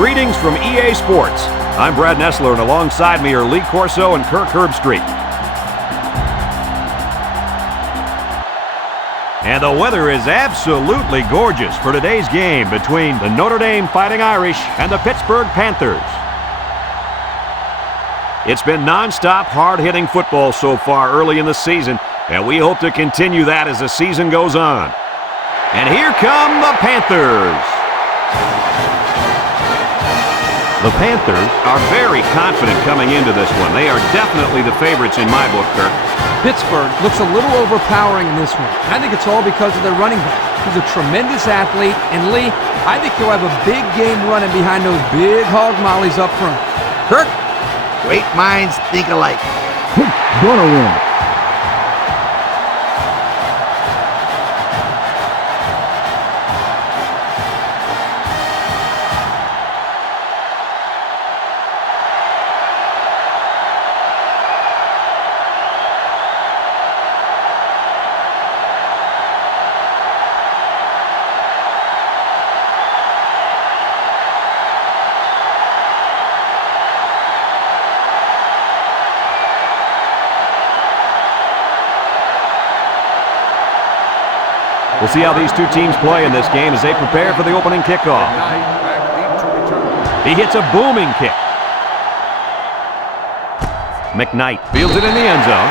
Greetings from EA Sports. I'm Brad Nessler, and alongside me are Lee Corso and Kirk Herbstreit. And the weather is absolutely gorgeous for today's game between the Notre Dame Fighting Irish and the Pittsburgh Panthers. It's been non-stop, hard-hitting football so far early in the season, and we hope to continue that as the season goes on. And here come the Panthers. The Panthers are very confident coming into this one. They are definitely the favorites in my book, Kirk. Pittsburgh looks a little overpowering in this one. I think it's all because of their running back. He's a tremendous athlete, and Lee, I think he'll have a big game running behind those big hog mollies up front. Kirk? Great minds think alike. Gonna win. We'll see how these two teams play in this game as they prepare for the opening kickoff. He hits a booming kick. McKnight fields it in the end zone.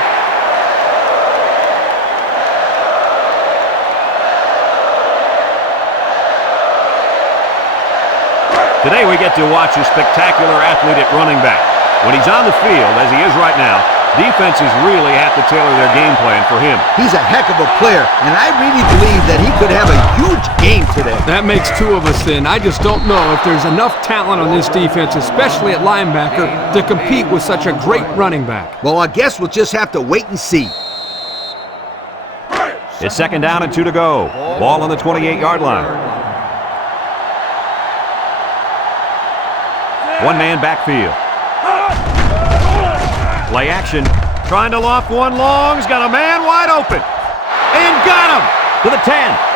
Today we get to watch a spectacular athlete at running back. When he's on the field, as he is right now, defenses really have to tailor their game plan for him. He's a heck of a player, and I really believe that he could have a huge game today. That makes two of us then. I just don't know if there's enough talent on this defense, especially at linebacker, to compete with such a great running back. Well, I guess we'll just have to wait and see. It's second down and 2 to go. Ball on the 28-yard line. One-man backfield. Play action. Trying to loft one long. He's got a man wide open. And got him to the 10.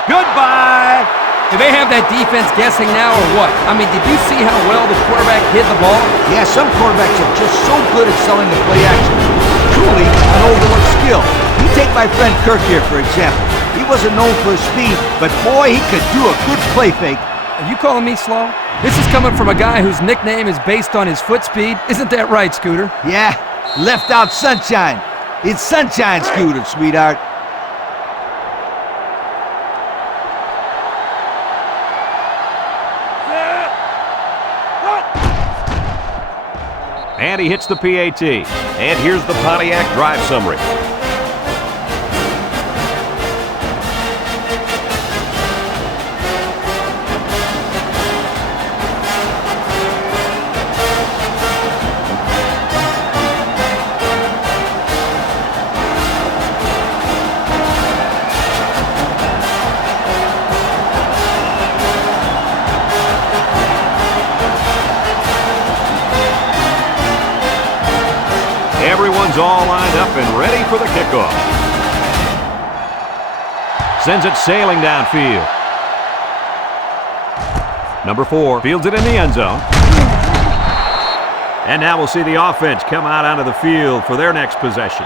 Goodbye. Do they have that defense guessing now or what? I mean, did you see how well the quarterback hid the ball? Yeah, some quarterbacks are just so good at selling the play action. Truly an overlooked skill. You take my friend Kirk here, for example. He wasn't known for his speed, but boy, he could do a good play fake. Are you calling me slow? This is coming from a guy whose nickname is based on his foot speed. Isn't that right, Scooter? Yeah. Left out sunshine. It's sunshine, Scooter, sweetheart. And he hits the PAT. And here's the Pontiac drive summary. Everyone's all lined up and ready for the kickoff. Sends it sailing downfield. Number 4 fields it in the end zone. And now we'll see the offense come out onto the field for their next possession.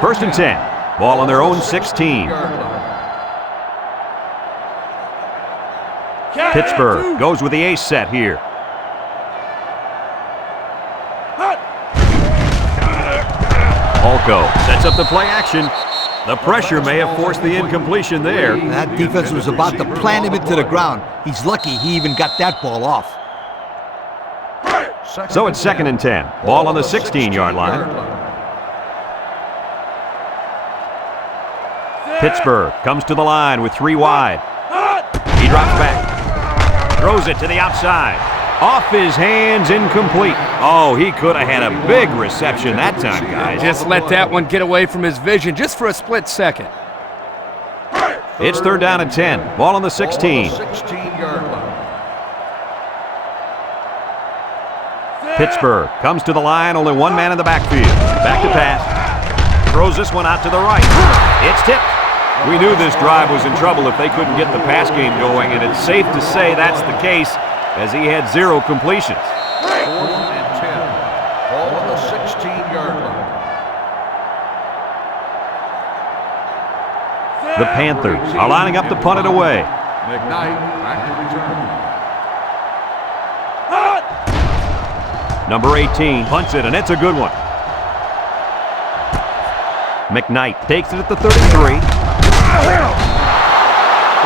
First and 10. Ball on their own 16. Pittsburgh goes with the ace set here. Holko sets up the play action. The pressure may have forced the incompletion there. That defense was about to plant him into the ground. He's lucky he even got that ball off. So it's second and 10. Ball on the 16-yard line. Pittsburgh comes to the line with 3 wide. He drops back. Throws it to the outside. Off his hands, incomplete. Oh, he could have had a big reception that time, guys. Just let that one get away from his vision just for a split second. It's third down and 10. Ball on the 16. Pittsburgh comes to the line, only one man in the backfield. Back to pass. Throws this one out to the right. It's tipped. We knew this drive was in trouble if they couldn't get the pass game going, and it's safe to say that's the case as he had 0 completions. 4th and 10. Ball on the 16-yard line. The Panthers are lining up to punt it away. McKnight back to return. Number 18 punts it, and it's a good one. McKnight takes it at the 33.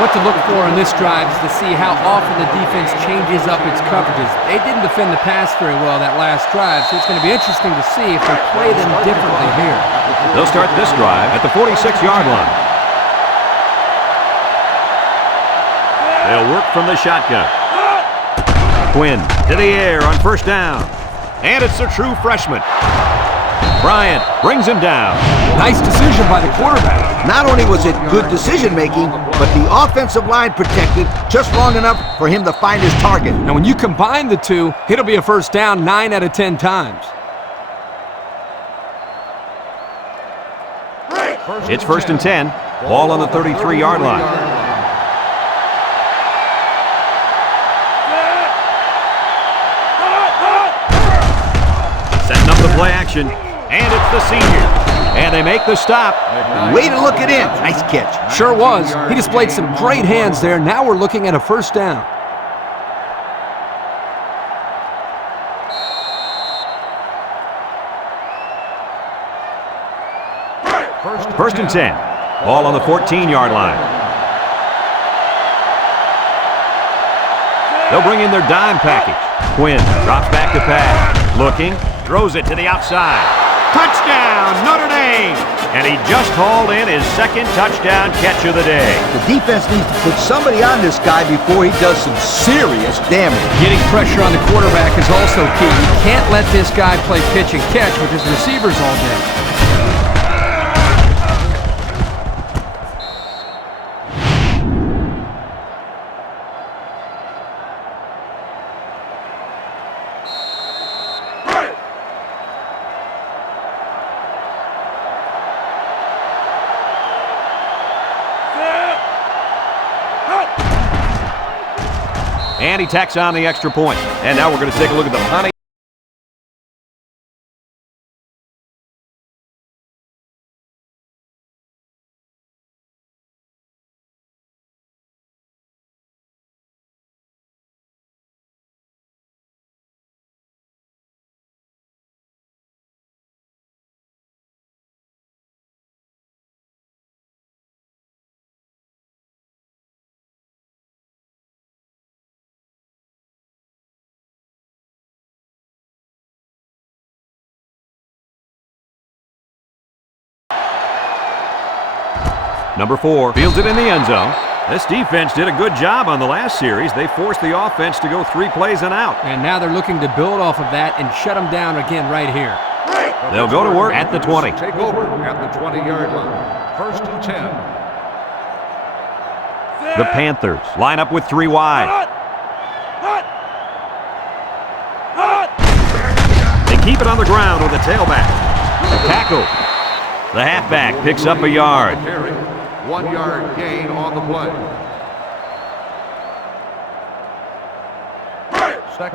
What to look for in this drive is to see how often the defense changes up its coverages. They didn't defend the pass very well that last drive, so it's going to be interesting to see if they play them differently here. They'll start this drive at the 46-yard line. They'll work from the shotgun. Quinn to the air on 1st down. And it's a true freshman. Bryant brings him down. Nice decision by the quarterback. Not only was it good decision-making, but the offensive line protected just long enough for him to find his target. And when you combine the two, it'll be a 1st down 9 out of 10 times. It's 1st and 10. Ball on the 33-yard line. Setting up the play action, and it's the senior. And they make the stop. Way to look it in. Nice catch. Sure was. He displayed some great hands there. Now we're looking at a 1st down. First and 10. Ball on the 14-yard line. They'll bring in their dime package. Quinn drops back to pass. Looking, throws it to the outside. Touchdown, Notre Dame! And he just hauled in his 2nd touchdown catch of the day. The defense needs to put somebody on this guy before he does some serious damage. Getting pressure on the quarterback is also key. You can't let this guy play pitch and catch with his receivers all day. And he tacks on the extra point. And now we're going to take a look at the punting. Number 4 fields it in the end zone. This defense did a good job on the last series. They forced the offense to go 3 plays and out. And now they're looking to build off of that and shut them down again right here. They'll go to work at the 20. Take over at the 20-yard line. 1st and 10. The Panthers line up with 3 wide. They keep it on the ground with a tailback. Tackle. The halfback picks up a yard. 1-yard gain on the play.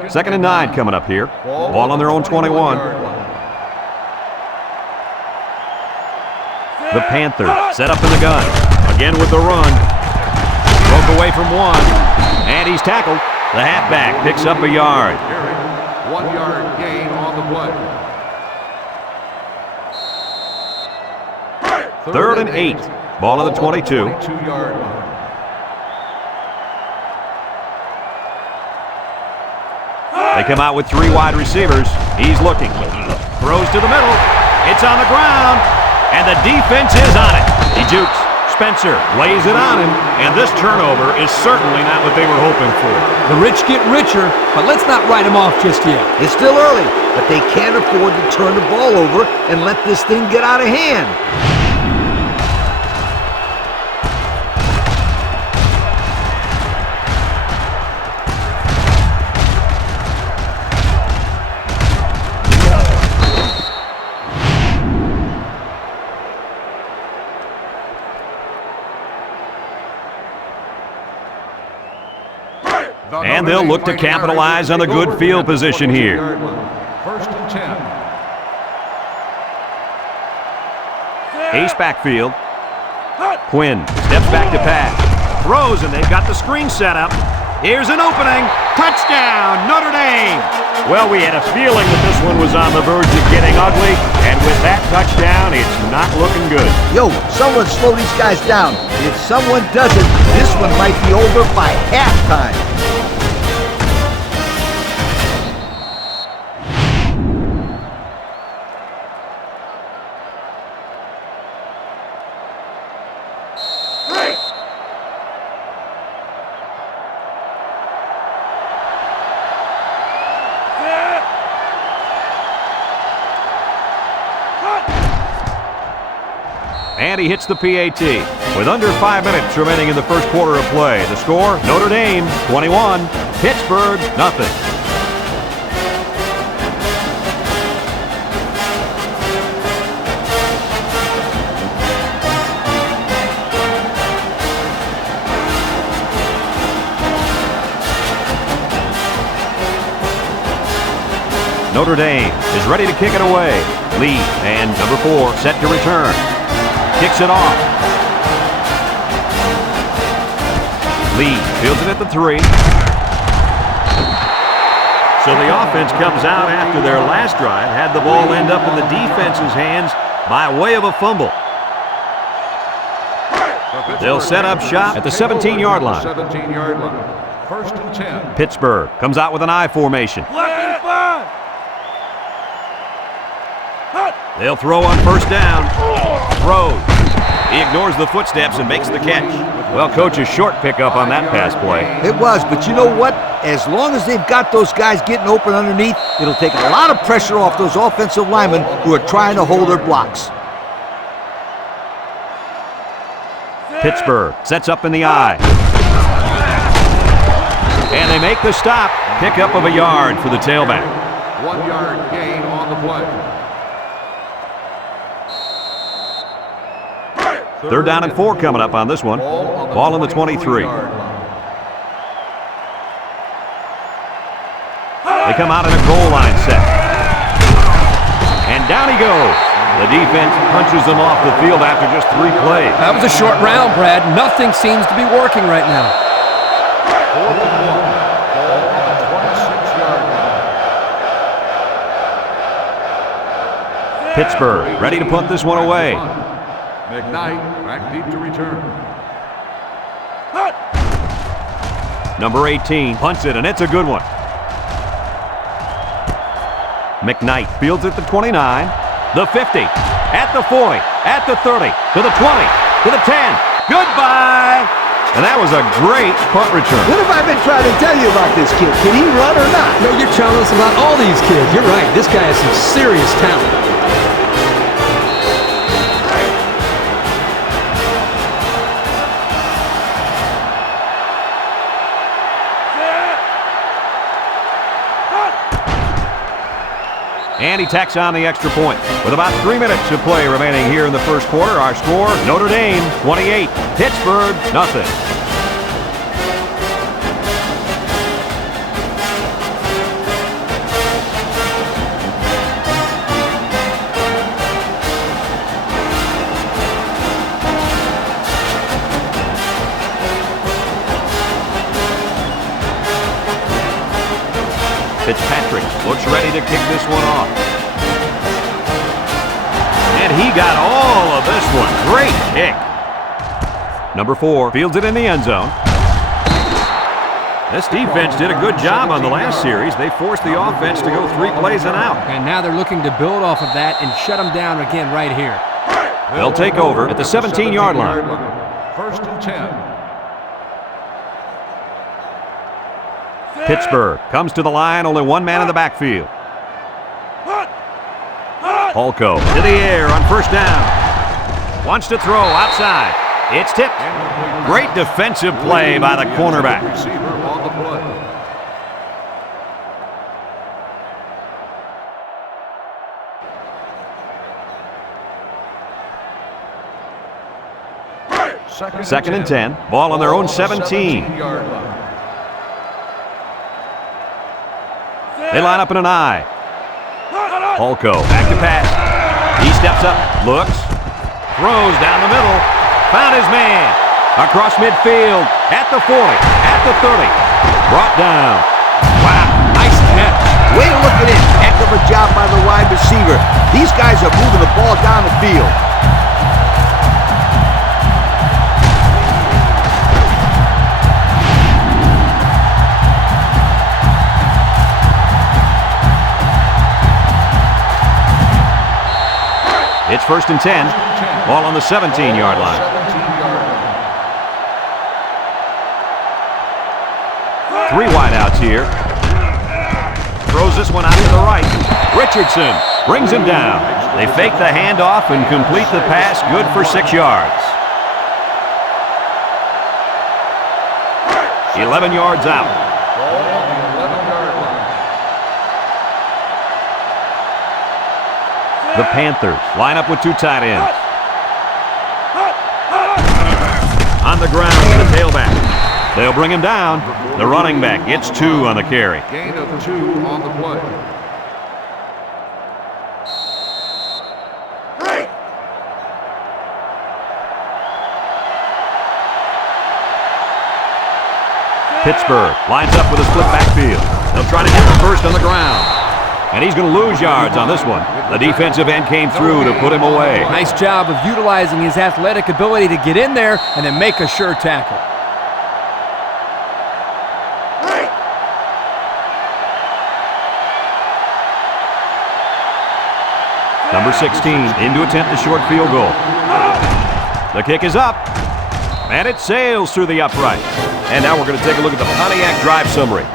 2nd and 9 coming up here. Ball on their own 21. The Panthers set up in the gun. Again with the run. Broke away from 1. And he's tackled. The halfback picks up a yard. 1-yard gain on the play. 3rd and 8. Ball on the 22. 22-yard line. They come out with 3 wide receivers. He's looking. Throws to the middle. It's on the ground. And the defense is on it. He jukes. Spencer lays it on him. And this turnover is certainly not what they were hoping for. The rich get richer, but let's not write them off just yet. It's still early, but they can't afford to turn the ball over and let this thing get out of hand. And they'll look to capitalize on the good field position here. First and 10. Ace backfield. Quinn steps back to pass. Throws, and they've got the screen set up. Here's an opening. Touchdown, Notre Dame. Well, we had a feeling that this one was on the verge of getting ugly, and with that touchdown, it's not looking good. Yo, someone slow these guys down. If someone doesn't, this one might be over by halftime. And he hits the PAT. With under 5 minutes remaining in the first quarter of play, the score, Notre Dame 21, Pittsburgh nothing. Notre Dame is ready to kick it away. Lee and number 4 set to return. Kicks it off. Lee fields it at the 3. So the offense comes out after their last drive, had the ball end up in the defense's hands by way of a fumble. They'll set up shop at the 17-yard line. 17-yard line. First and 10. Pittsburgh comes out with an I formation. They'll throw on first down. Throws. He ignores the footsteps and makes the catch. Well, coach, a short pickup on that pass play. It was, but you know what? As long as they've got those guys getting open underneath, it'll take a lot of pressure off those offensive linemen who are trying to hold their blocks. Pittsburgh sets up in the I. And they make the stop. Pickup of a yard for the tailback. 1 yard gain on the play. Third down and 4 coming up on this one. Ball on the 23. They come out in a goal line set. And down he goes. The defense punches them off the field after just 3 plays. That was a short round, Brad. Nothing seems to be working right now. 4th and 1. Ball on the 26-yard line. Pittsburgh ready to punt this one away. McKnight back deep to return. Number 18 punts it, and it's a good one. McKnight fields at the 29, the 50, at the 40, at the 30, to the 20, to the 10. Goodbye! And that was a great punt return. What have I been trying to tell you about this kid? Can he run or not? No, you're telling us about all these kids. You're right. This guy has some serious talent. And he tacks on the extra point. With about 3 minutes of play remaining here in the first quarter, our score, Notre Dame 28, Pittsburgh nothing. Fitzpatrick looks ready to kick this one off. And he got all of this one. Great kick. Number 4 fields it in the end zone. This defense did a good job on the last series. They forced the offense to go 3 plays and out. And now they're looking to build off of that and shut them down again right here. They'll take over at the 17-yard line. First and 10. Pittsburgh comes to the line, only 1 man in the backfield. Polko to the air on first down. Wants to throw outside. It's tipped. Great defensive play by the cornerback. Receiver on the play. Second and 10. Ball on their own 17. 17-yard line. They line up in an I. Holko back to pass. He steps up, looks, throws down the middle, found his man. Across midfield, at the 40, at the 30, brought down. Wow, nice catch. Way to look at it. Heck of a job by the wide receiver. These guys are moving the ball down the field. It's 1st and 10. Ball on the 17-yard line. 3 wideouts here. Throws this one out to the right. Richardson brings him down. They fake the handoff and complete the pass. Good for 6 yards. 11 yards out. The Panthers line up with 2 tight ends. On the ground with the tailback. They'll bring him down. The running back gets 2 on the carry. Gain of 2 on the play. Pittsburgh lines up with a split backfield. They'll try to get the first on the ground. And he's going to lose yards on this one. The defensive end came through to put him away. Nice job of utilizing his athletic ability to get in there and then make a sure tackle. Number 16 in to attempt the short field goal. The kick is up. And it sails through the upright. And now we're going to take a look at the Pontiac drive summary.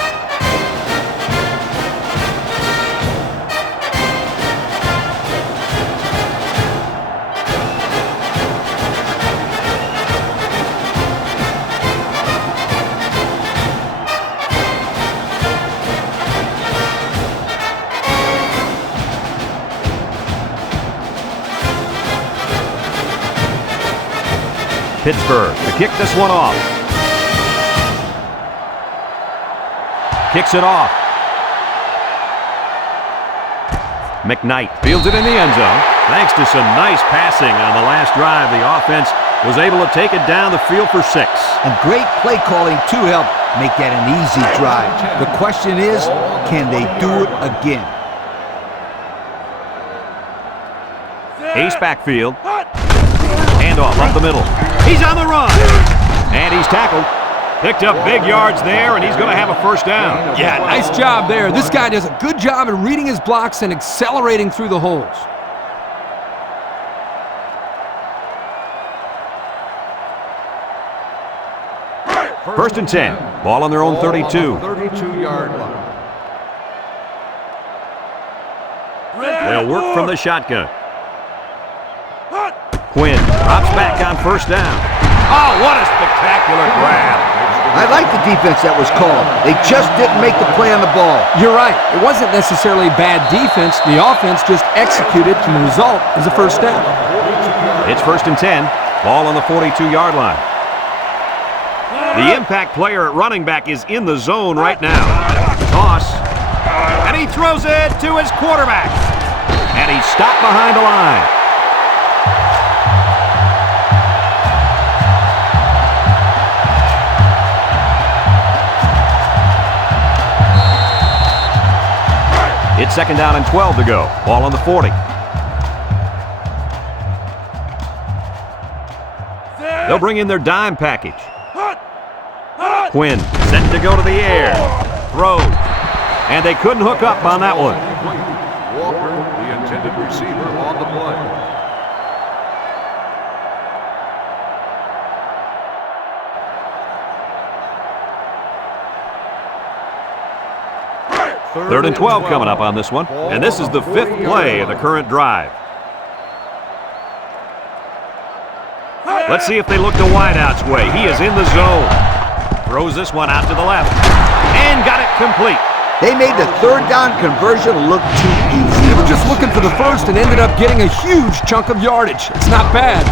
Pittsburgh to kick this one off. Kicks it off. McKnight fields it in the end zone. Thanks to some nice passing on the last drive, the offense was able to take it down the field for 6. And great play calling to help make that an easy drive. The question is, can they do it again? Ace backfield. Handoff up the middle. He's on the run. And he's tackled. Picked up big yards there, and he's going to have a first down. Yeah, nice job there. This guy does a good job at reading his blocks and accelerating through the holes. First and 10. Ball on their own 32. 32-yard line. They'll work from the shotgun. Quinn drops back on first down. Oh, what a spectacular grab. I like the defense that was called. They just didn't make the play on the ball. You're right. It wasn't necessarily bad defense. The offense just executed, and the result is a first down. It's 1st and 10. Ball on the 42-yard line. The impact player at running back is in the zone right now. Toss. And he throws it to his quarterback. And he's stopped behind the line. It's 2nd down and 12 to go. Ball on the 40. They'll bring in their dime package. Quinn set to go to the air. Throws. And they couldn't hook up on that one. Walker, the intended receiver, on the play. Third and 12 coming up on this one. And this is the 5th play of the current drive. Let's see if they look the wideout's way. He is in the zone. Throws this one out to the left. And got it complete. They made the 3rd down conversion look too easy. They were just looking for the first and ended up getting a huge chunk of yardage. It's not bad.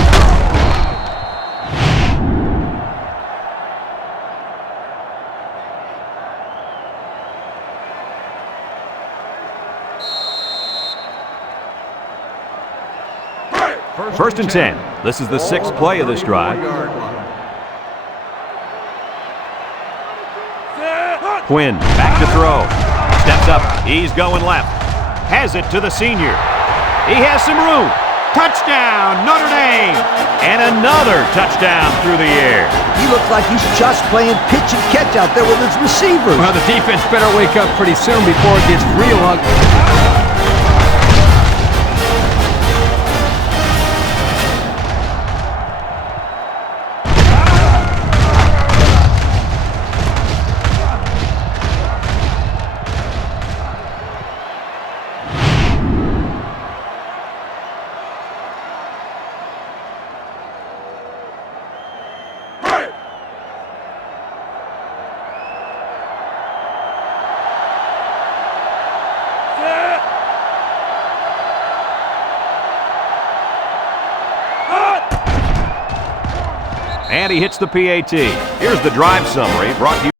First and 10. This is the 6th play of this drive. Quinn back to throw. Steps up. He's going left. Has it to the senior. He has some room. Touchdown, Notre Dame! And another touchdown through the air. He looks like he's just playing pitch and catch out there with his receivers. Well, the defense better wake up pretty soon before it gets real ugly. And he hits the PAT. Here's the drive summary brought to you.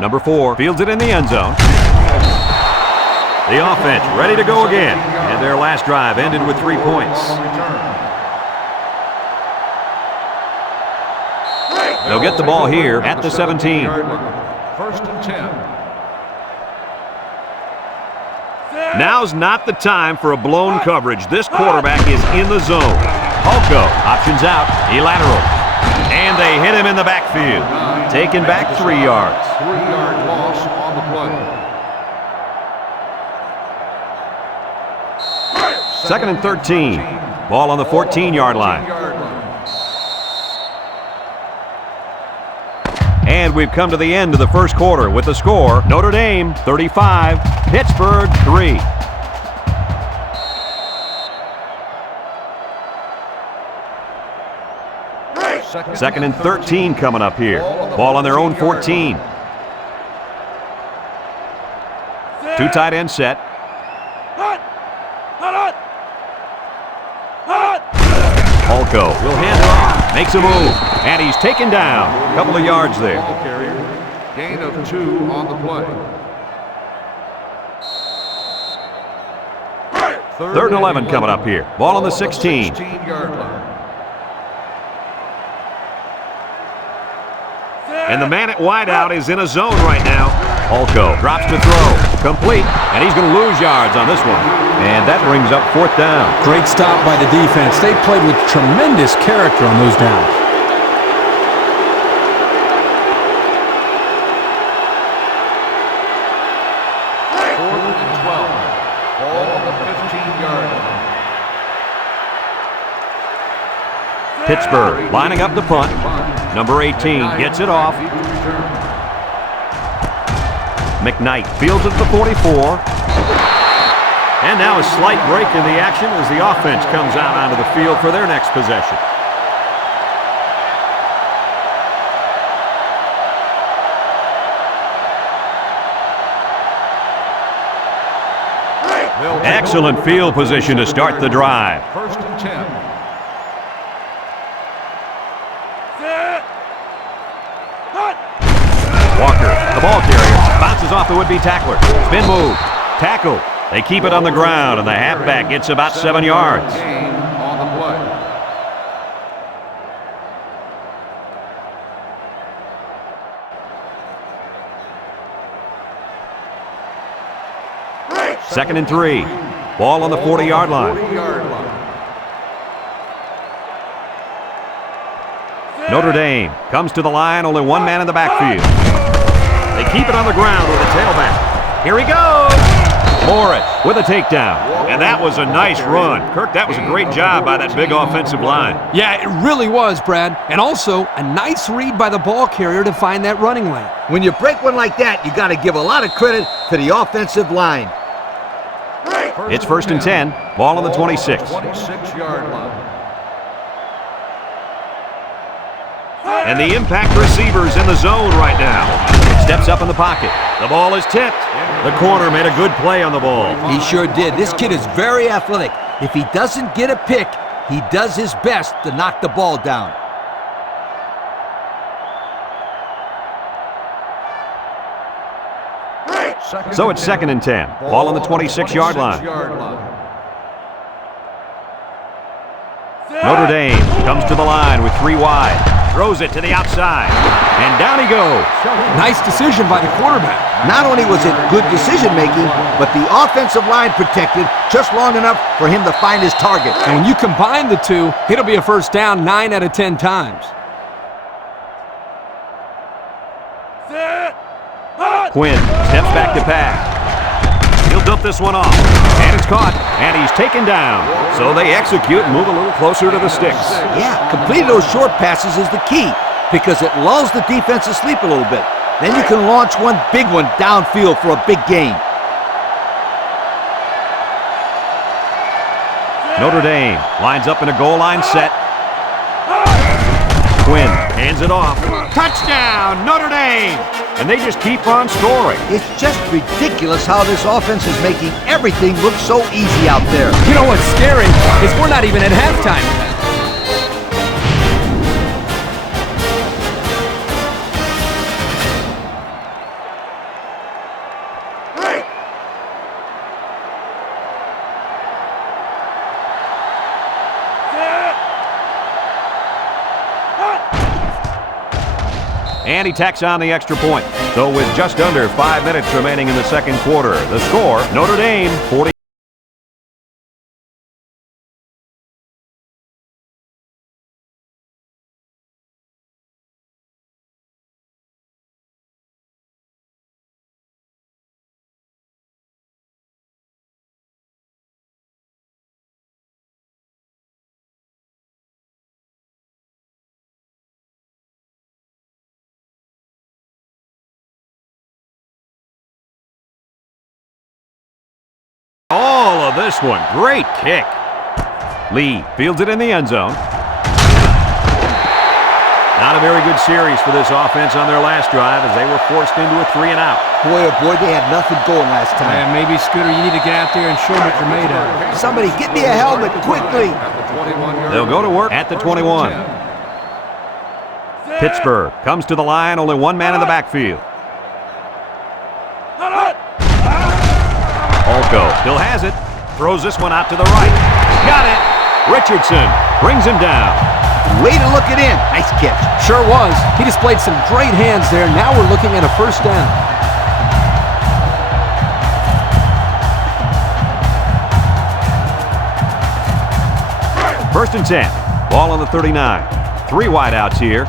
Number 4 fields it in the end zone. The offense ready to go again. And their last drive ended with 3 points. They'll get the ball here at the 17. First and 10. Now's not the time for a blown coverage. This quarterback is in the zone. Hulko options out. He laterals. And they hit him in the backfield. Taken back 3 yards. 3-yard loss on the play. Second and 13. Ball on the 14-yard line. And we've come to the end of the first quarter with the score: Notre Dame 35, Pittsburgh 3. Second and 13 coming up here. Ball on their own 14. 2 tight end set. Hulko will hand it off. Makes a move. And he's taken down. A couple of yards there. Ball carrier. Gain of 2 on the play. Third and 11 coming up here. Ball on the 16. 16-yard line. And the man at wideout is in a zone right now. Hulko drops to throw. Complete. And he's going to lose yards on this one. And that brings up 4th down. Great stop by the defense. They played with tremendous character on those downs. Fourth and 12. Ball on the 15-yard line. Pittsburgh lining up the punt. Number 18 gets it off. McKnight fields it at the 44. And now a slight break in the action as the offense comes out onto the field for their next possession. Excellent field position to start the drive. First and 10. Walker, the ball carrier, bounces off the would-be tackler. Spin move. Tackle. They keep it on the ground, and the halfback gets about 7 yards. Gain on the play. Second and 3. Ball on the 40-yard line. 40-yard line. Notre Dame comes to the line, only one man in the backfield. They keep it on the ground with the tailback. Here he goes! Morris with a takedown. And that was a nice run. Kirk, that was a great job by that big offensive line. Yeah, it really was, Brad. And also, a nice read by the ball carrier to find that running lane. When you break one like that, you got to give a lot of credit to the offensive line. It's 1st and 10. Ball on the 26. 26-yard line. And the impact receiver's in the zone right now. Steps up in the pocket. The ball is tipped. The corner made a good play on the ball. He sure did. This kid is very athletic. If he doesn't get a pick, he does his best to knock the ball down. So it's 2nd and 10. Ball on the 26-yard line. Notre Dame comes to the line with 3 wide. Throws it to the outside. And down he goes. Nice decision by the quarterback. Not only was it good decision-making, but the offensive line protected just long enough for him to find his target. And when you combine the two, it'll be a first down 9 out of 10 times. Quinn steps back to pass. He'll dump this one off. And it's caught. And he's taken down. So they execute and move a little closer to the sticks. Yeah, completing those short passes is the key because it lulls the defense to sleep a little bit. Then you can launch one big one downfield for a big gain. Notre Dame lines up in a goal line set. Quinn hands it off. Touchdown, Notre Dame! And they just keep on scoring. It's just ridiculous how this offense is making everything look so easy out there. You know what's scary is we're not even at halftime yet. And he tacks on the extra point. So with just under 5 minutes remaining in the second quarter, the score, Notre Dame 40. All of this one, great kick. Lee fields it in the end zone. Not a very good series for this offense on their last drive as they were forced into a 3 and out. Boy, oh boy, they had nothing going last time. Man, maybe, Scooter, you need to get out there and show them what you're made of. Somebody get me a helmet quickly. They'll go to work at the 21. Pittsburgh comes to the line, only one man in the backfield. Olko still has it. Throws this one out to the right. Got it. Richardson brings him down. Way to look it in. Nice catch. Sure was. He displayed some great hands there. Now we're looking at a first down. First and 10. Ball on the 39. 3 wideouts here.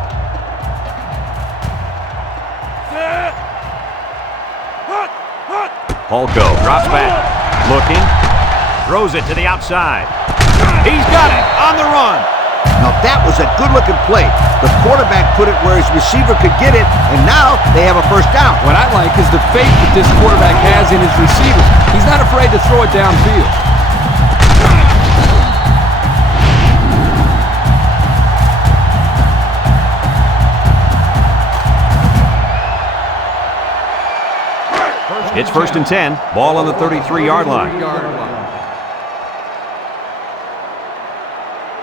Olko drops back. Looking. Throws it to the outside. He's got it on the run. Now that was a good-looking play. The quarterback put it where his receiver could get it, and now they have a first down. What I like is the faith that this quarterback has in his receiver. He's not afraid to throw it downfield. It's first and 10. Ball on the 33-yard line.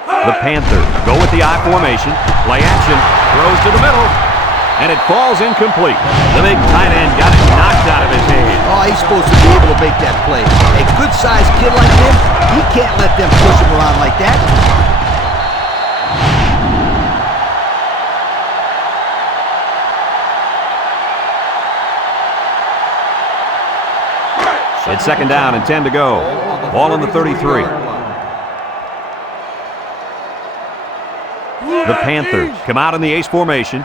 The Panthers go with the I formation. Play action. Throws to the middle. And it falls incomplete. The big tight end got it knocked out of his hand. Oh, he's supposed to be able to make that play. A good-sized kid like him, he can't let them push him around like that. It's second down and 10 to go. Ball on the 33. The Panthers come out in the ace formation.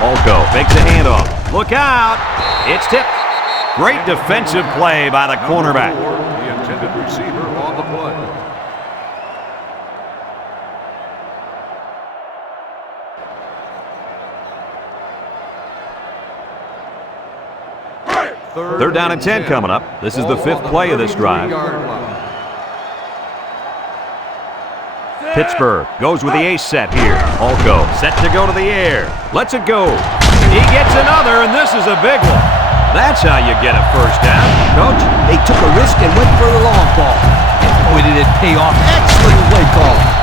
Olko makes a handoff. Look out! It's tipped. Great defensive play by the cornerback. The intended receiver on the play. Third down and 10 coming up. This is the fifth play of this drive. Pittsburgh goes with the ace set here. Olko set to go to the air. Lets it go. He gets another, and this is a big one. That's how you get a first down. Coach, they took a risk and went for the long ball. And boy, did it pay off. Excellent play call.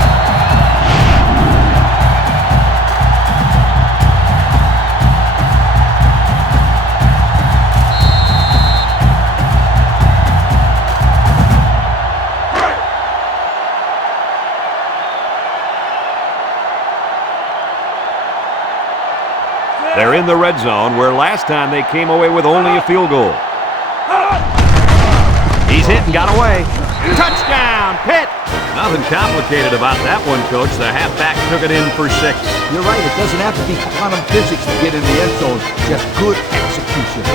They're in the red zone, where last time they came away with only a field goal. He's hit and got away. Touchdown, Pitt! Nothing complicated about that one, Coach. The halfback took it in for 6. You're right. It doesn't have to be quantum physics to get in the end zone. Just good execution.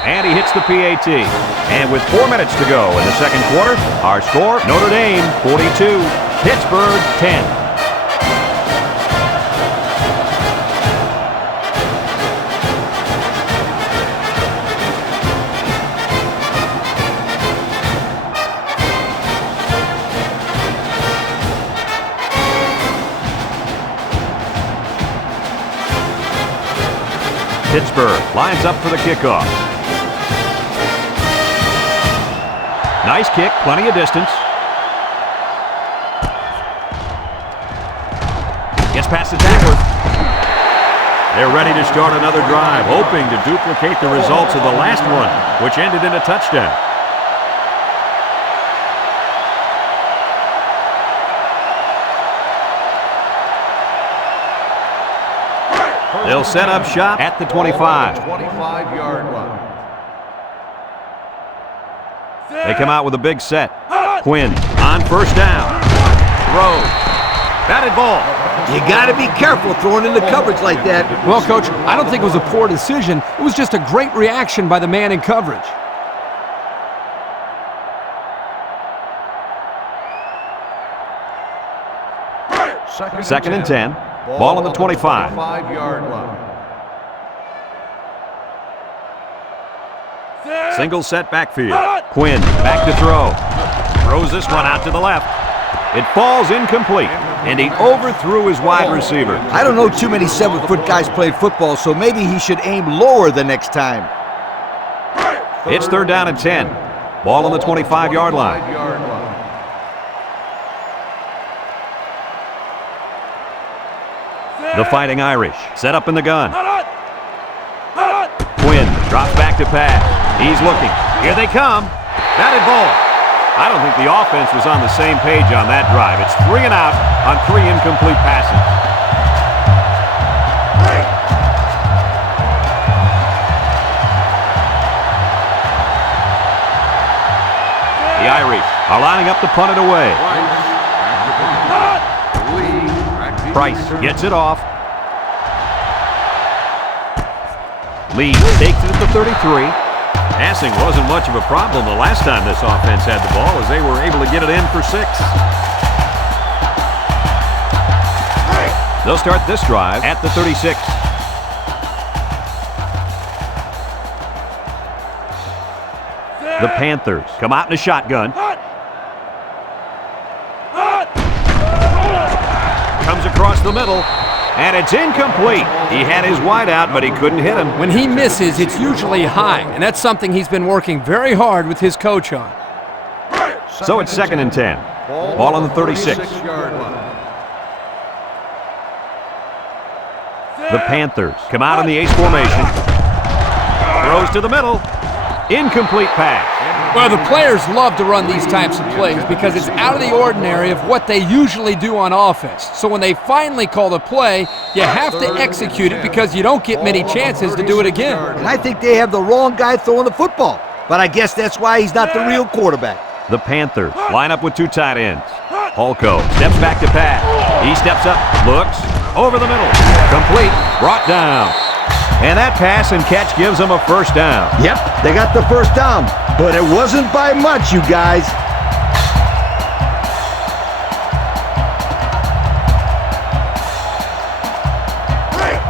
And he hits the PAT. And with 4 minutes to go in the second quarter, our score, Notre Dame 42, Pittsburgh 10. Pittsburgh lines up for the kickoff. Nice kick, plenty of distance. Gets past the tackler. They're ready to start another drive, hoping to duplicate the results of the last one, which ended in a touchdown. They'll set up shop at the 25. 25-yard line. They come out with a big set. Quinn on first down. Throws. Batted ball. You got to be careful throwing into coverage like that. Well, Coach, I don't think it was a poor decision. It was just a great reaction by the man in coverage. Second and 10. Ball on the 25. 25-yard line. Single set backfield. Quinn back to throw. Throws this one out to the left. It falls incomplete, and he overthrew his wide receiver. I don't know too many 7-foot guys playing football, so maybe he should aim lower the next time. It's third down and 10. Ball on the 25-yard line. The Fighting Irish set up in the gun. Quinn drops back to pass. He's looking. Here they come. Batted ball. I don't think the offense was on the same page on that drive. It's 3 and out on 3 incomplete passes. The Irish are lining up to punt it away. Price gets it off. Lee takes it at the 33. Passing wasn't much of a problem the last time this offense had the ball, as they were able to get it in for 6. They'll start this drive at the 36. The Panthers come out in a shotgun. Comes across the middle, and it's incomplete. He had his wide out, but he couldn't hit him. When he misses, it's usually high, and that's something he's been working very hard with his coach on. So it's second and 10. Ball on the 36. The Panthers come out in the ace formation. Throws to the middle. Incomplete pass. Well, the players love to run these types of plays because it's out of the ordinary of what they usually do on offense. So when they finally call the play, you have to execute it because you don't get many chances to do it again. And I think they have the wrong guy throwing the football. But I guess that's why he's not the real quarterback. The Panthers line up with two tight ends. Holko steps back to pass. He steps up, looks, over the middle. Complete, brought down. And that pass and catch gives them a first down. Yep, they got the first down, but it wasn't by much, you guys.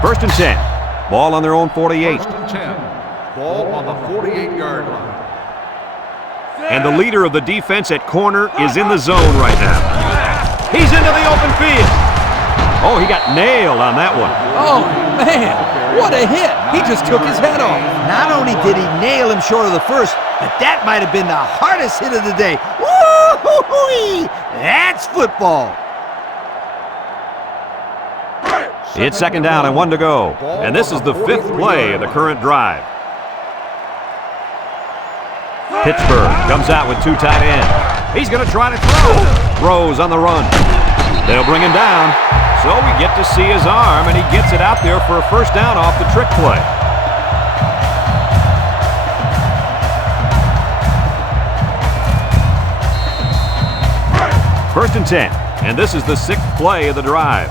First and 10. Ball on their own 48. First and 10. Ball on the 48-yard line. And the leader of the defense at corner is in the zone right now. He's into the open field. Oh, he got nailed on that one. Oh, man, what a hit. He just took his head off. Not only did he nail him short of the first, but that might have been the hardest hit of the day. Woo-hoo-hoo-wee! That's football. It's second down and 1 to go. And this is the 5th play of the current drive. Pittsburgh comes out with two tight ends. He's going to try to throw. Throws on the run. They'll bring him down. So we get to see his arm, and he gets it out there for a first down off the trick play. First and 10, and this is the 6th play of the drive.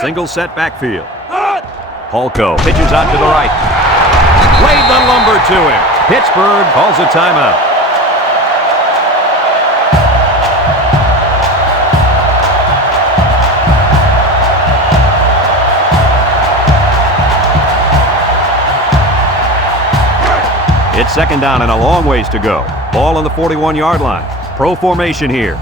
Single set backfield. Holko pitches out to the right. Laid the lumber to him. Pittsburgh calls a timeout. It's second down and a long ways to go. Ball on the 41-yard line. Pro formation here.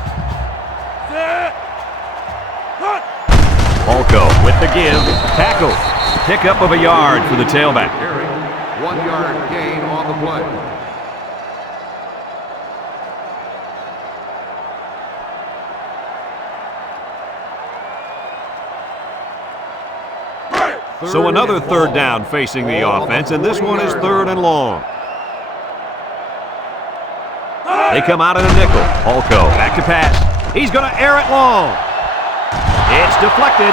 Holko with the give. Tackle. Pickup of a yard for the tailback. 1-yard gain on the play. So another third down facing the offense, and this one is third and long. They come out in a nickel. Holko back to pass. He's going to air it long. It's deflected.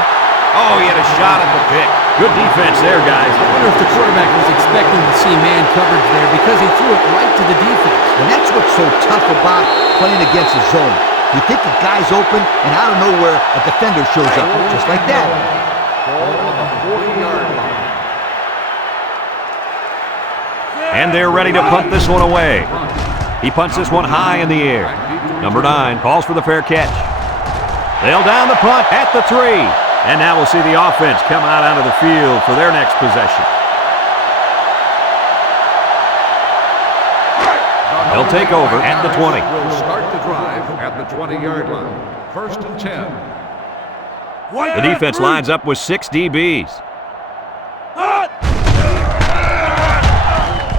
Oh, he had a shot at the pick. Good defense there, guys. I wonder if the quarterback was expecting to see man coverage there because he threw it right to the defense. And that's what's so tough about playing against a zone. You think the guy's open, and out of nowhere, a defender shows up, just like that. Ball on the 40-yard line. And they're ready to punt this one away. He punts this one high in the air. Number 9 calls for the fair catch. They'll down the punt at the 3. And now we'll see the offense come out onto the field for their next possession. They'll take over at the 20. Will start the drive at the 20-yard line. First and 10. The defense lines up with 6 DBs.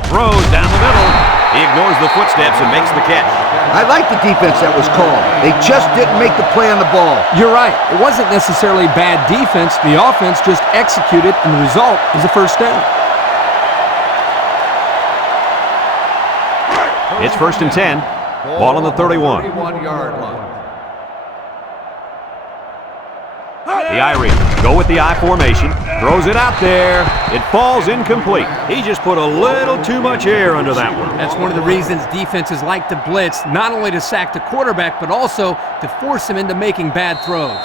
Throws down the middle. He ignores the footsteps and makes the catch. I like the defense that was called. They just didn't make the play on the ball. You're right. It wasn't necessarily bad defense. The offense just executed, and the result is a first down. It's first and 10. Ball on the 31. 31-yard line. The Irish go with the I formation. Throws it out there. It falls incomplete. He just put a little too much air under that one. That's one of the reasons defenses like to blitz, not only to sack the quarterback, but also to force him into making bad throws.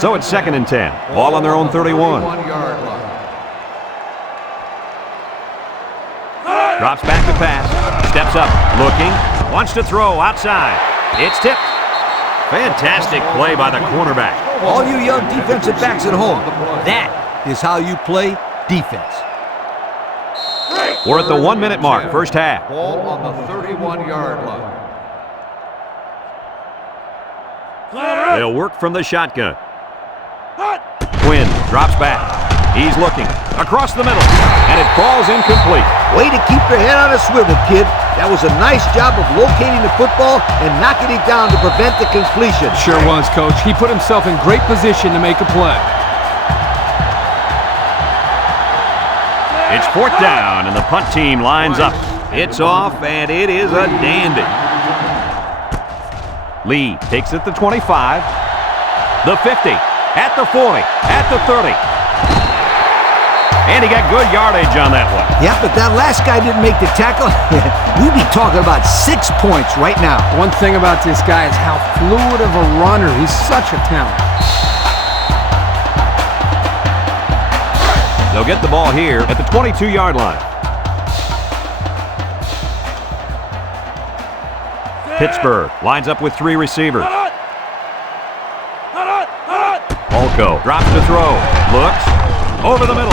So it's second and 10. Ball on their own 31. 31-yard line. Drops back to pass. Steps up. Looking. Wants to throw outside. It's tipped. Fantastic play by the cornerback. All you young defensive backs at home, that is how you play defense. We're at the 1-minute mark, first half. Ball on the 31-yard line. They'll work from the shotgun. Quinn drops back. He's looking across the middle, and it falls incomplete. Way to keep your head on a swivel, kid. That was a nice job of locating the football and knocking it down to prevent the completion. Sure was, Coach. He put himself in great position to make a play. It's fourth down, and the punt team lines up. It's off, and it is a dandy. Lee takes it to 25, the 50, at the 40, at the 30. And he got good yardage on that one. Yeah, but that last guy didn't make the tackle. We'd be talking about 6 points right now. One thing about this guy is how fluid of a runner. He's such a talent. They'll get the ball here at the 22-yard line. Pittsburgh lines up with 3 receivers. Polko drops to throw. Looks. Over the middle.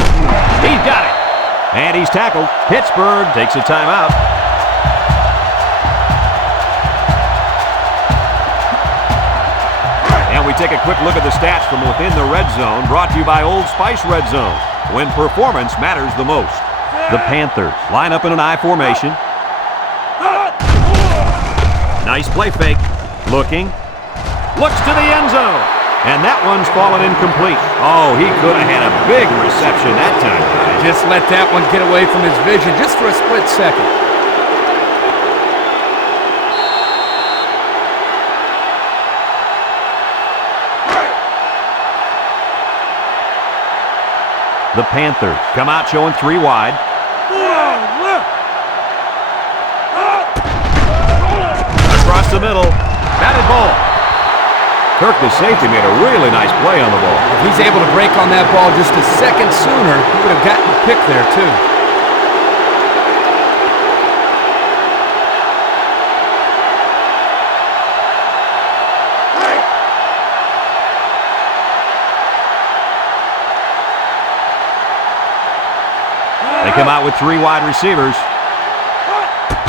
He's got it. And he's tackled. Pittsburgh takes a timeout. And we take a quick look at the stats from within the red zone, brought to you by Old Spice Red Zone, when performance matters the most. The Panthers line up in an I formation. Nice play fake. Looking. Looks to the end zone. And that one's fallen incomplete. Oh, he could have had a big reception that time. Just let that one get away from his vision just for a split second. The Panthers come out showing 3 wide. Across the middle. Batted ball. Kirk, the safety, made a really nice play on the ball. If he's able to break on that ball just a second sooner, he would have gotten the pick there, too. They come out with 3 wide receivers.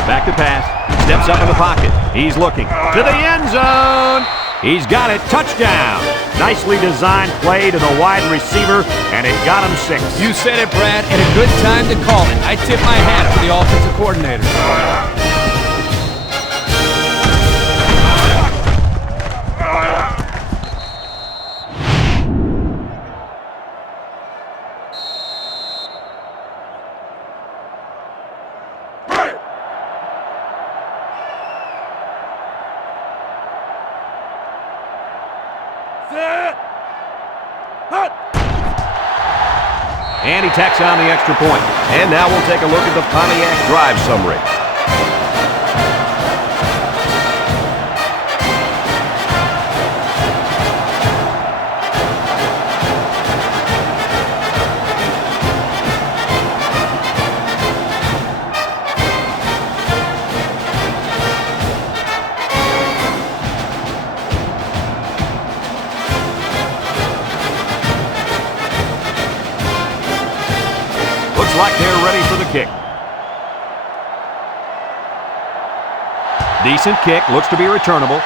Back to pass. Steps up in the pocket. He's looking to the end zone. He's got it. Touchdown. Nicely designed play to the wide receiver, and it got him 6. You said it, Brad, and a good time to call it. I tip my hat to the offensive coordinator. And he tacks on the extra point. And now we'll take a look at the Pontiac drive summary. Like they're ready for the kick. Decent kick, looks to be returnable.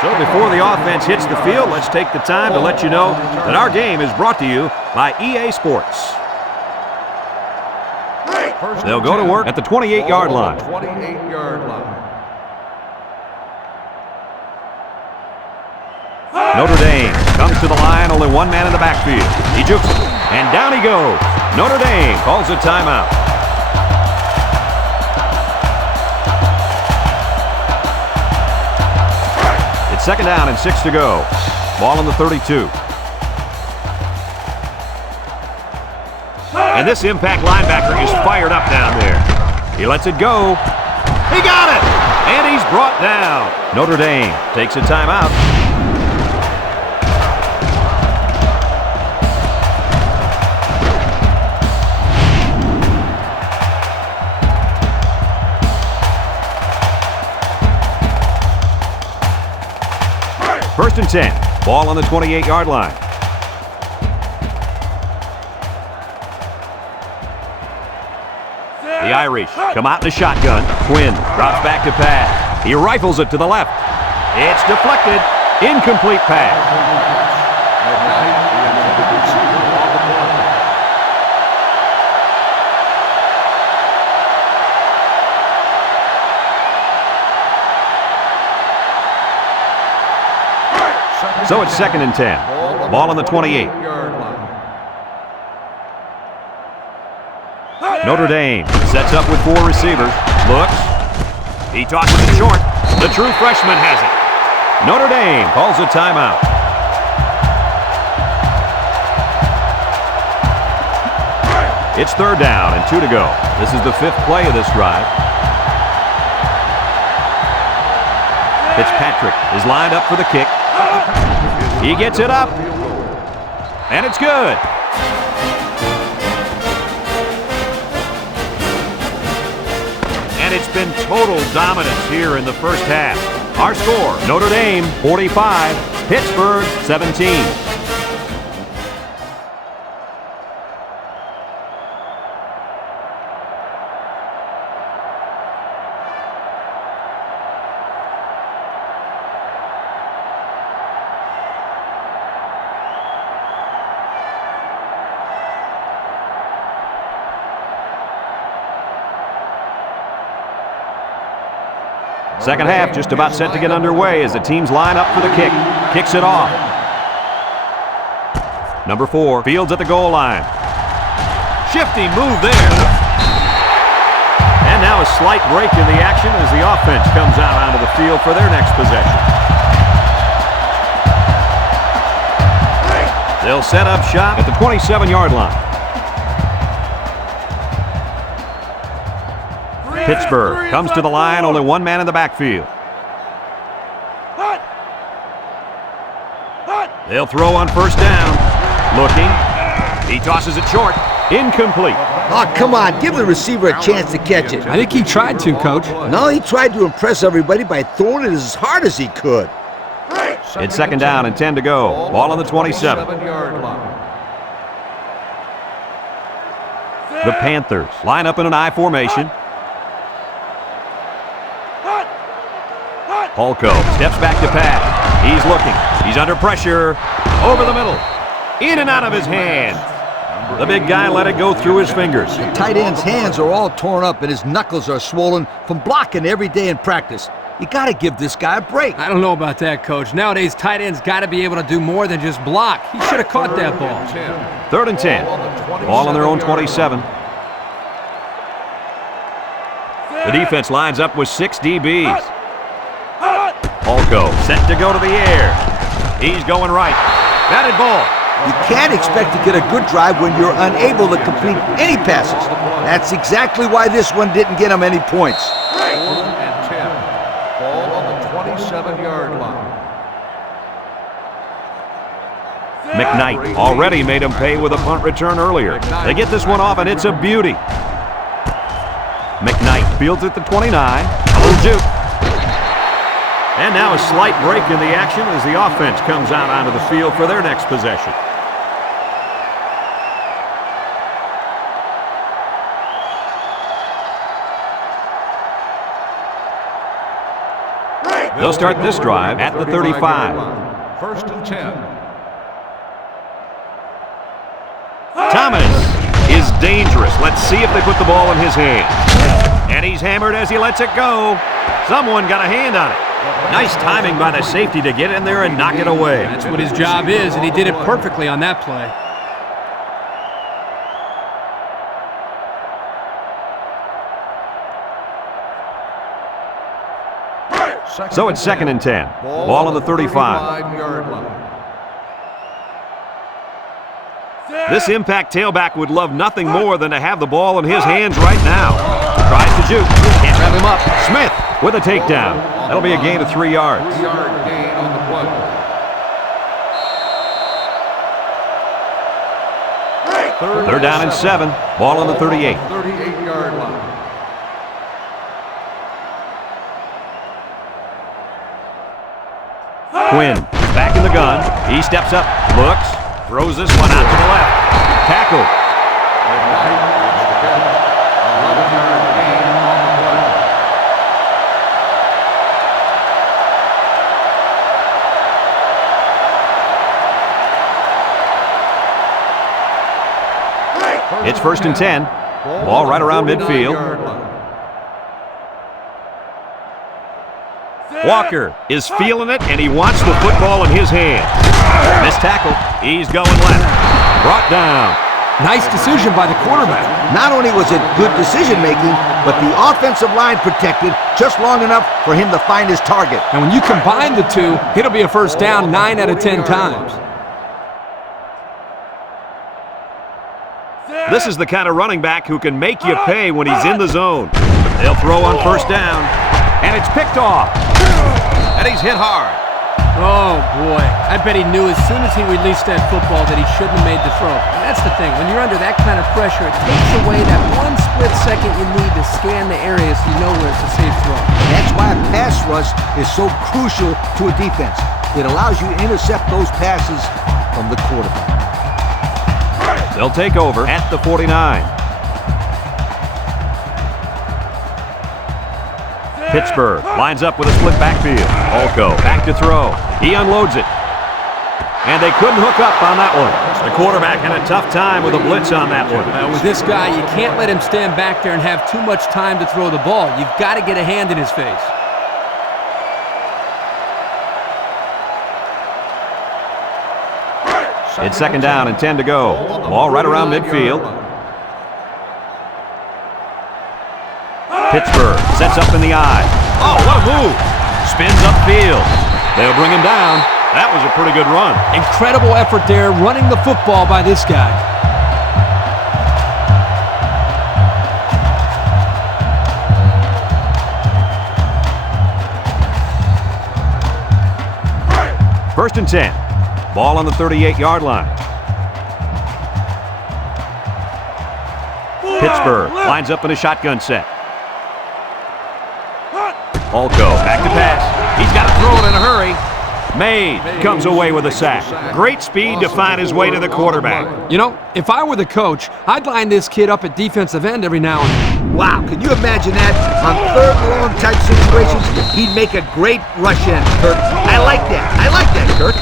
So before the offense hits the field, let's take the time to let you know that our game is brought to you by EA Sports. They'll go to work at the 28-yard line. 28-yard line. Notre Dame comes to the line, only 1 man in the backfield. He jukes it, and down he goes. Notre Dame calls a timeout. It's 2nd down and 6 to go. Ball on the 32. And this impact linebacker is fired up down there. He lets it go. He got it! And he's brought down. Notre Dame takes a timeout. First and 10. Ball on the 28-yard line. The Irish come out in the shotgun. Quinn drops back to pass. He rifles it to the left. It's deflected. Incomplete pass. So it's 2nd and 10. Ball on the 28. Notre Dame sets up with 4 receivers. Looks. He tosses it short. The true freshman has it. Notre Dame calls a timeout. It's 3rd down and 2 to go. This is the 5th play of this drive. Fitzpatrick is lined up for the kick. He gets it up. And it's good. And it's been total dominance here in the first half. Our score, Notre Dame 45, Pittsburgh 17. Second half just about set to get underway as the teams line up for the kick. Kicks it off. Number 4 fields at the goal line. Shifty move there. And now a slight break in the action as the offense comes out onto the field for their next possession. They'll set up shop at the 27-yard line. Pittsburgh comes to the line, only one man in the backfield. They'll throw on 1st down. Looking. He tosses it short. Incomplete. Oh, come on. Give the receiver a chance to catch it. I think he tried to, Coach. No, he tried to impress everybody by throwing it as hard as he could. It's 2nd down and 10 to go. Ball on the 27. The Panthers line up in an I formation. Holko steps back to pass. He's looking. He's under pressure. Over the middle. In and out of his hands. The big guy let it go through his fingers. The tight end's hands are all torn up and his knuckles are swollen from blocking every day in practice. You got to give this guy a break. I don't know about that, Coach. Nowadays, tight ends got to be able to do more than just block. He should have caught that ball. 3rd and 10. Ball on their own 27. The defense lines up with 6 DBs. Holko set to go to the air. He's going right. Batted ball. You can't expect to get a good drive when you're unable to complete any passes. That's exactly why this one didn't get him any points. 4th and 10. Ball on the 27-yard line. McKnight already made him pay with a punt return earlier. They get this one off, and it's a beauty. McKnight fields at the 29. A little juke. And now a slight break in the action as the offense comes out onto the field for their next possession. They'll start this drive at the 35. 1st and 10. Thomas is dangerous. Let's see if they put the ball in his hands. And he's hammered as he lets it go. Someone got a hand on it. Nice timing by the safety to get in there and knock it away. That's what his job is, and he did it perfectly on that play. So it's 2nd and 10. Ball on the 35. This impact tailback would love nothing more than to have the ball in his hands right now. Tries to juke. Can't wrap him up. Smith with a takedown. That'll be a gain of 3 yards. 3-yard gain on the play. 3rd down and 7. Ball on the 38. 38-yard line. Quinn is back in the gun. He steps up, looks, throws this one out to the left. Tackle. 11-yard gain on the play. It's 1st and 10. Ball right around midfield. Walker is feeling it, and he wants the football in his hands. Missed tackle. He's going left. Brought down. Nice decision by the quarterback. Not only was it good decision-making, but the offensive line protected just long enough for him to find his target. And when you combine the two, it'll be a first down 9 out of 10 times. This is the kind of running back who can make you pay when he's in the zone. They'll throw on first down, and it's picked off. And he's hit hard. Oh, boy. I bet he knew as soon as he released that football that he shouldn't have made the throw. And that's the thing. When you're under that kind of pressure, it takes away that one split second you need to scan the area so you know where it's a safe throw. That's why a pass rush is so crucial to a defense. It allows you to intercept those passes from the quarterback. They'll take over at the 49. Pittsburgh lines up with a split backfield. Olko back to throw. He unloads it. And they couldn't hook up on that one. The quarterback had a tough time with a blitz on that one. With this guy, you can't let him stand back there and have too much time to throw the ball. You've got to get a hand in his face. It's second down and 10 to go. Ball right around midfield. Pittsburgh sets up in the eye. Oh, what a move. Spins upfield. They'll bring him down. That was a pretty good run. Incredible effort there running the football by this guy. First and 10. Ball on the 38-yard line. Pittsburgh lines up in a shotgun set. Olko back to pass. He's got to throw it in a hurry. Mays comes away with a sack. Great speed to find his way to the quarterback. You know, if I were the coach, I'd line this kid up at defensive end every now and then. Wow, can you imagine that? On third and long type situations, he'd make a great rush end, Kirk. I like that. I like that, Kirk.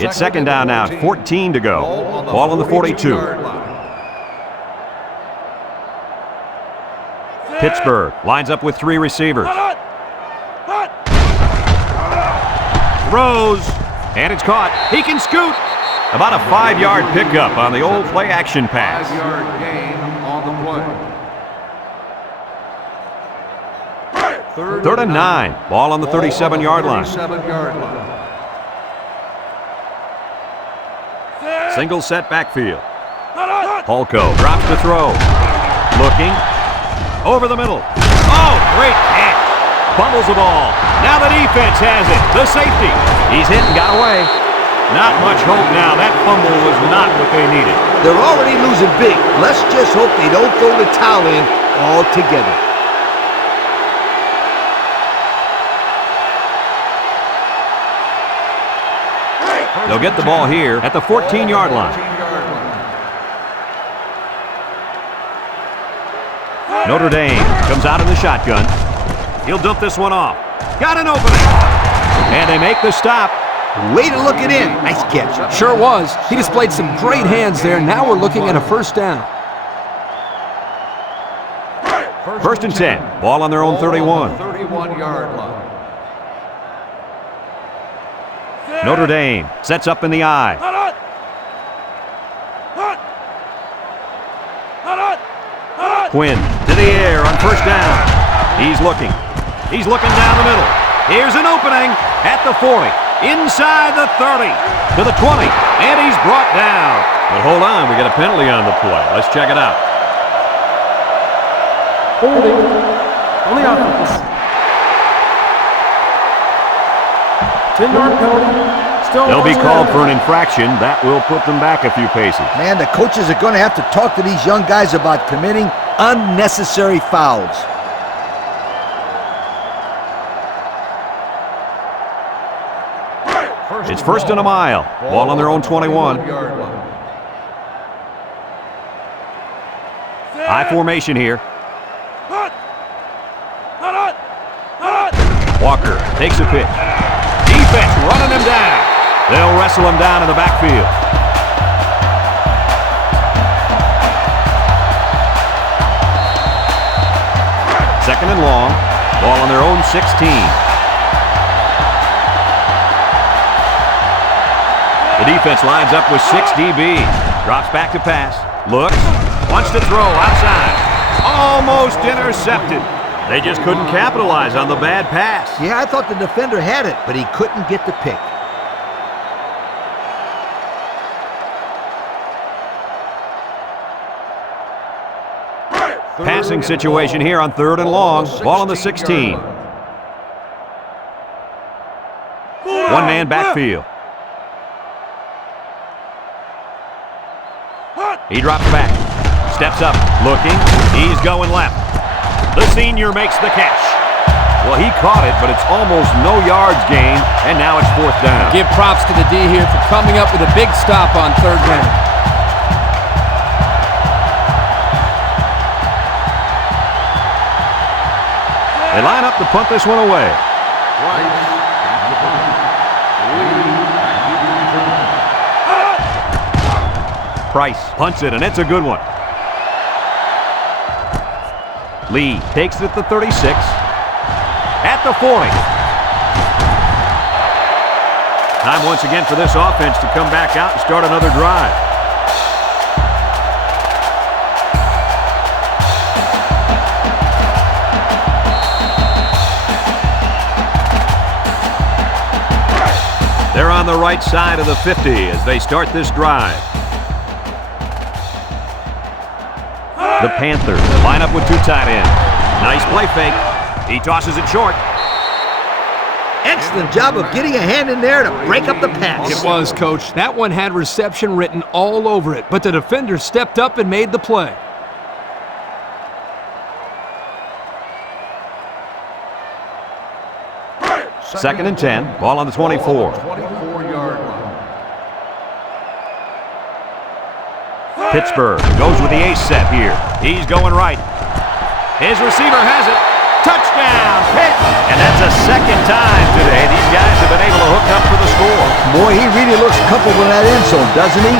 It's second down now, 14 to go. Ball on the 42. Pittsburgh lines up with three receivers. Throws, and it's caught. He can scoot. About a 5-yard pickup on the old play-action pass. 5-yard gain on the play. Third and 9. Ball on the 37-yard line. 37-yard line. Single set backfield. Olko drops to throw. Looking. Over the middle. Oh, great catch. Fumbles the ball. Now the defense has it. The safety. He's hit and got away. Not much hope now. That fumble was not what they needed. They're already losing big. Let's just hope they don't throw the towel in altogether. They'll get the ball here at the 14-yard line. Notre Dame comes out in the shotgun. He'll dump this one off. Got an opening. And they make the stop. Way to look it in. Nice catch. Sure was. He displayed some great hands there. Now we're looking at a first down. First and 10. Ball on their own 31. 31-yard line. Notre Dame sets up in the eye. Quinn to the air on first down. He's looking. He's looking down the middle. Here's an opening at the 40. Inside the 30. To the 20. And he's brought down. But hold on, we got a penalty on the play. Let's check it out. Holding on the offense. 10-yard penalty. Still They'll be called for an infraction. That will put them back a few paces. Man, the coaches are going to have to talk to these young guys about committing unnecessary fouls. It's first and a mile. Ball on their own 21. High formation here. Walker takes a pitch. Defense running him down. They'll wrestle him down in the backfield. Second and long. Ball on their own 16. The defense lines up with 6 DBs. Drops back to pass. Looks. Wants to throw outside. Almost intercepted. They just couldn't capitalize on the bad pass. Yeah, I thought the defender had it, but he couldn't get the pick. Passing situation here on 3rd and long. Ball on the 16. One-man backfield. He drops back. Steps up. Looking. He's going left. The senior makes the catch. Well, he caught it, but it's almost no yards gained, and now it's 4th down. Give props to the D here for coming up with a big stop on 3rd down. They line up to punt this one away. Price punts it, and it's a good one. Lee takes it at the 36. At the 40. Time once again for this offense to come back out and start another drive. They're on the right side of the 50 as they start this drive. The Panthers line up with 2 tight ends. Nice play fake. He tosses it short. Excellent job of getting a hand in there to break up the pass. It was, Coach. That one had reception written all over it, but the defender stepped up and made the play. Second and 10. Ball on the 24. 24-yard line. Pittsburgh goes with the ace set here. He's going right. His receiver has it. Touchdown, Pitt! And that's a 2nd time today these guys have been able to hook up for the score. Boy, he really looks comfortable in that end zone, doesn't he?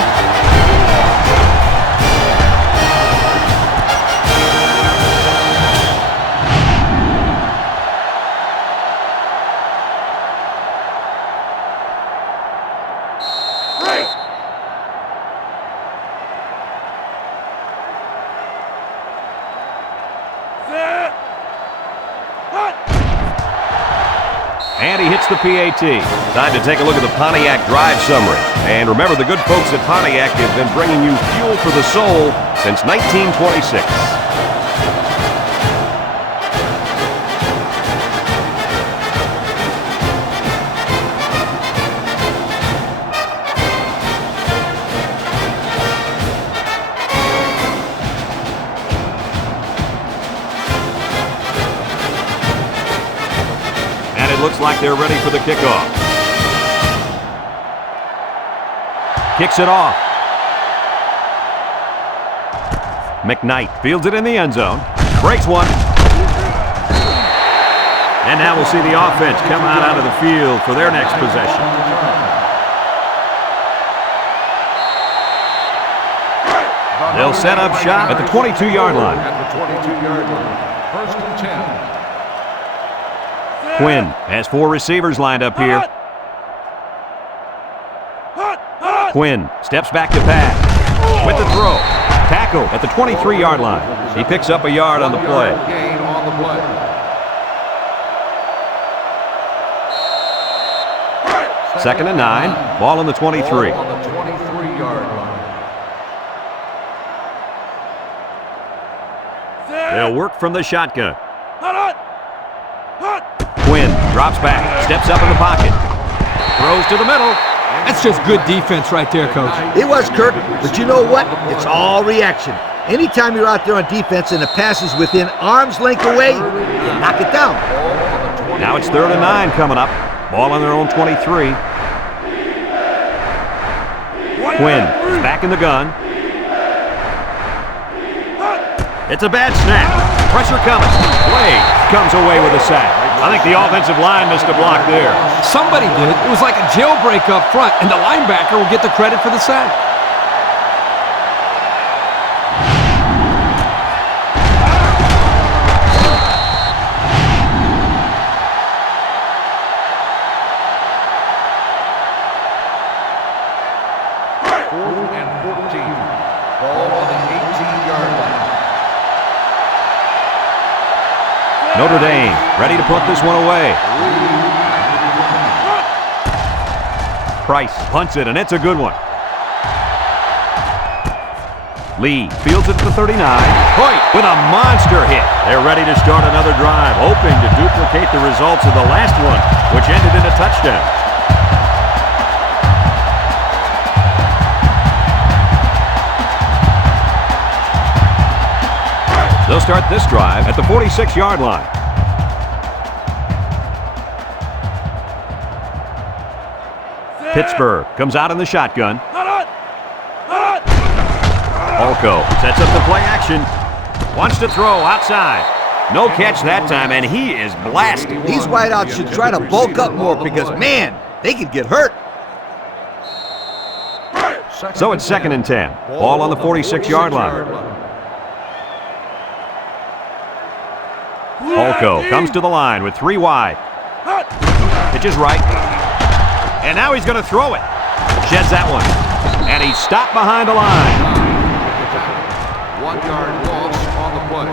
And he hits the PAT. Time to take a look at the Pontiac drive summary. And remember, the good folks at Pontiac have been bringing you fuel for the soul since 1926. Looks like they're ready for the kickoff. Kicks it off. McKnight fields it in the end zone. Breaks one. And now we'll see the offense come out onto the field for their next possession. They'll set up shop at the 22-yard line. At the 22-yard line. 1st and 10. Quinn has 4 receivers lined up here. Quinn steps back to pass with the throw. Tackle at the 23-yard line. He picks up a yard on the play. Gain on the play. Second and 9. Ball on the 23. Ball on the 23-yard line. They'll work from the shotgun. Quinn drops back, steps up in the pocket, throws to the middle. That's just good defense right there, Coach. It was, Kirk, but you know what? It's all reaction. Anytime you're out there on defense and the pass is within arm's length away, you knock it down. Now it's 3rd and 9 coming up. Ball on their own 23. Quinn is back in the gun. It's a bad snap. Pressure coming. Blake comes away with a sack. I think the offensive line missed a block there. Somebody did. It was like a jailbreak up front, and the linebacker will get the credit for the sack. Notre Dame ready to put this one away. Price punts it, and it's a good one. Lee fields it at the 39. Hoyt with a monster hit. They're ready to start another drive, hoping to duplicate the results of the last one, which ended in a touchdown. They'll start this drive at the 46-yard line. Pittsburgh comes out in the shotgun. Olko sets up the play action. Wants to throw outside. No catch that time, and he is blasted. These wideouts should try to bulk up more because, man, they could get hurt. So it's 2nd and 10. Ball on the 46-yard line. Olko comes to the line with 3 wide. Pitches right. And now he's going to throw it. Sheds that one. And he's stopped behind the line. 1 yard loss on the play.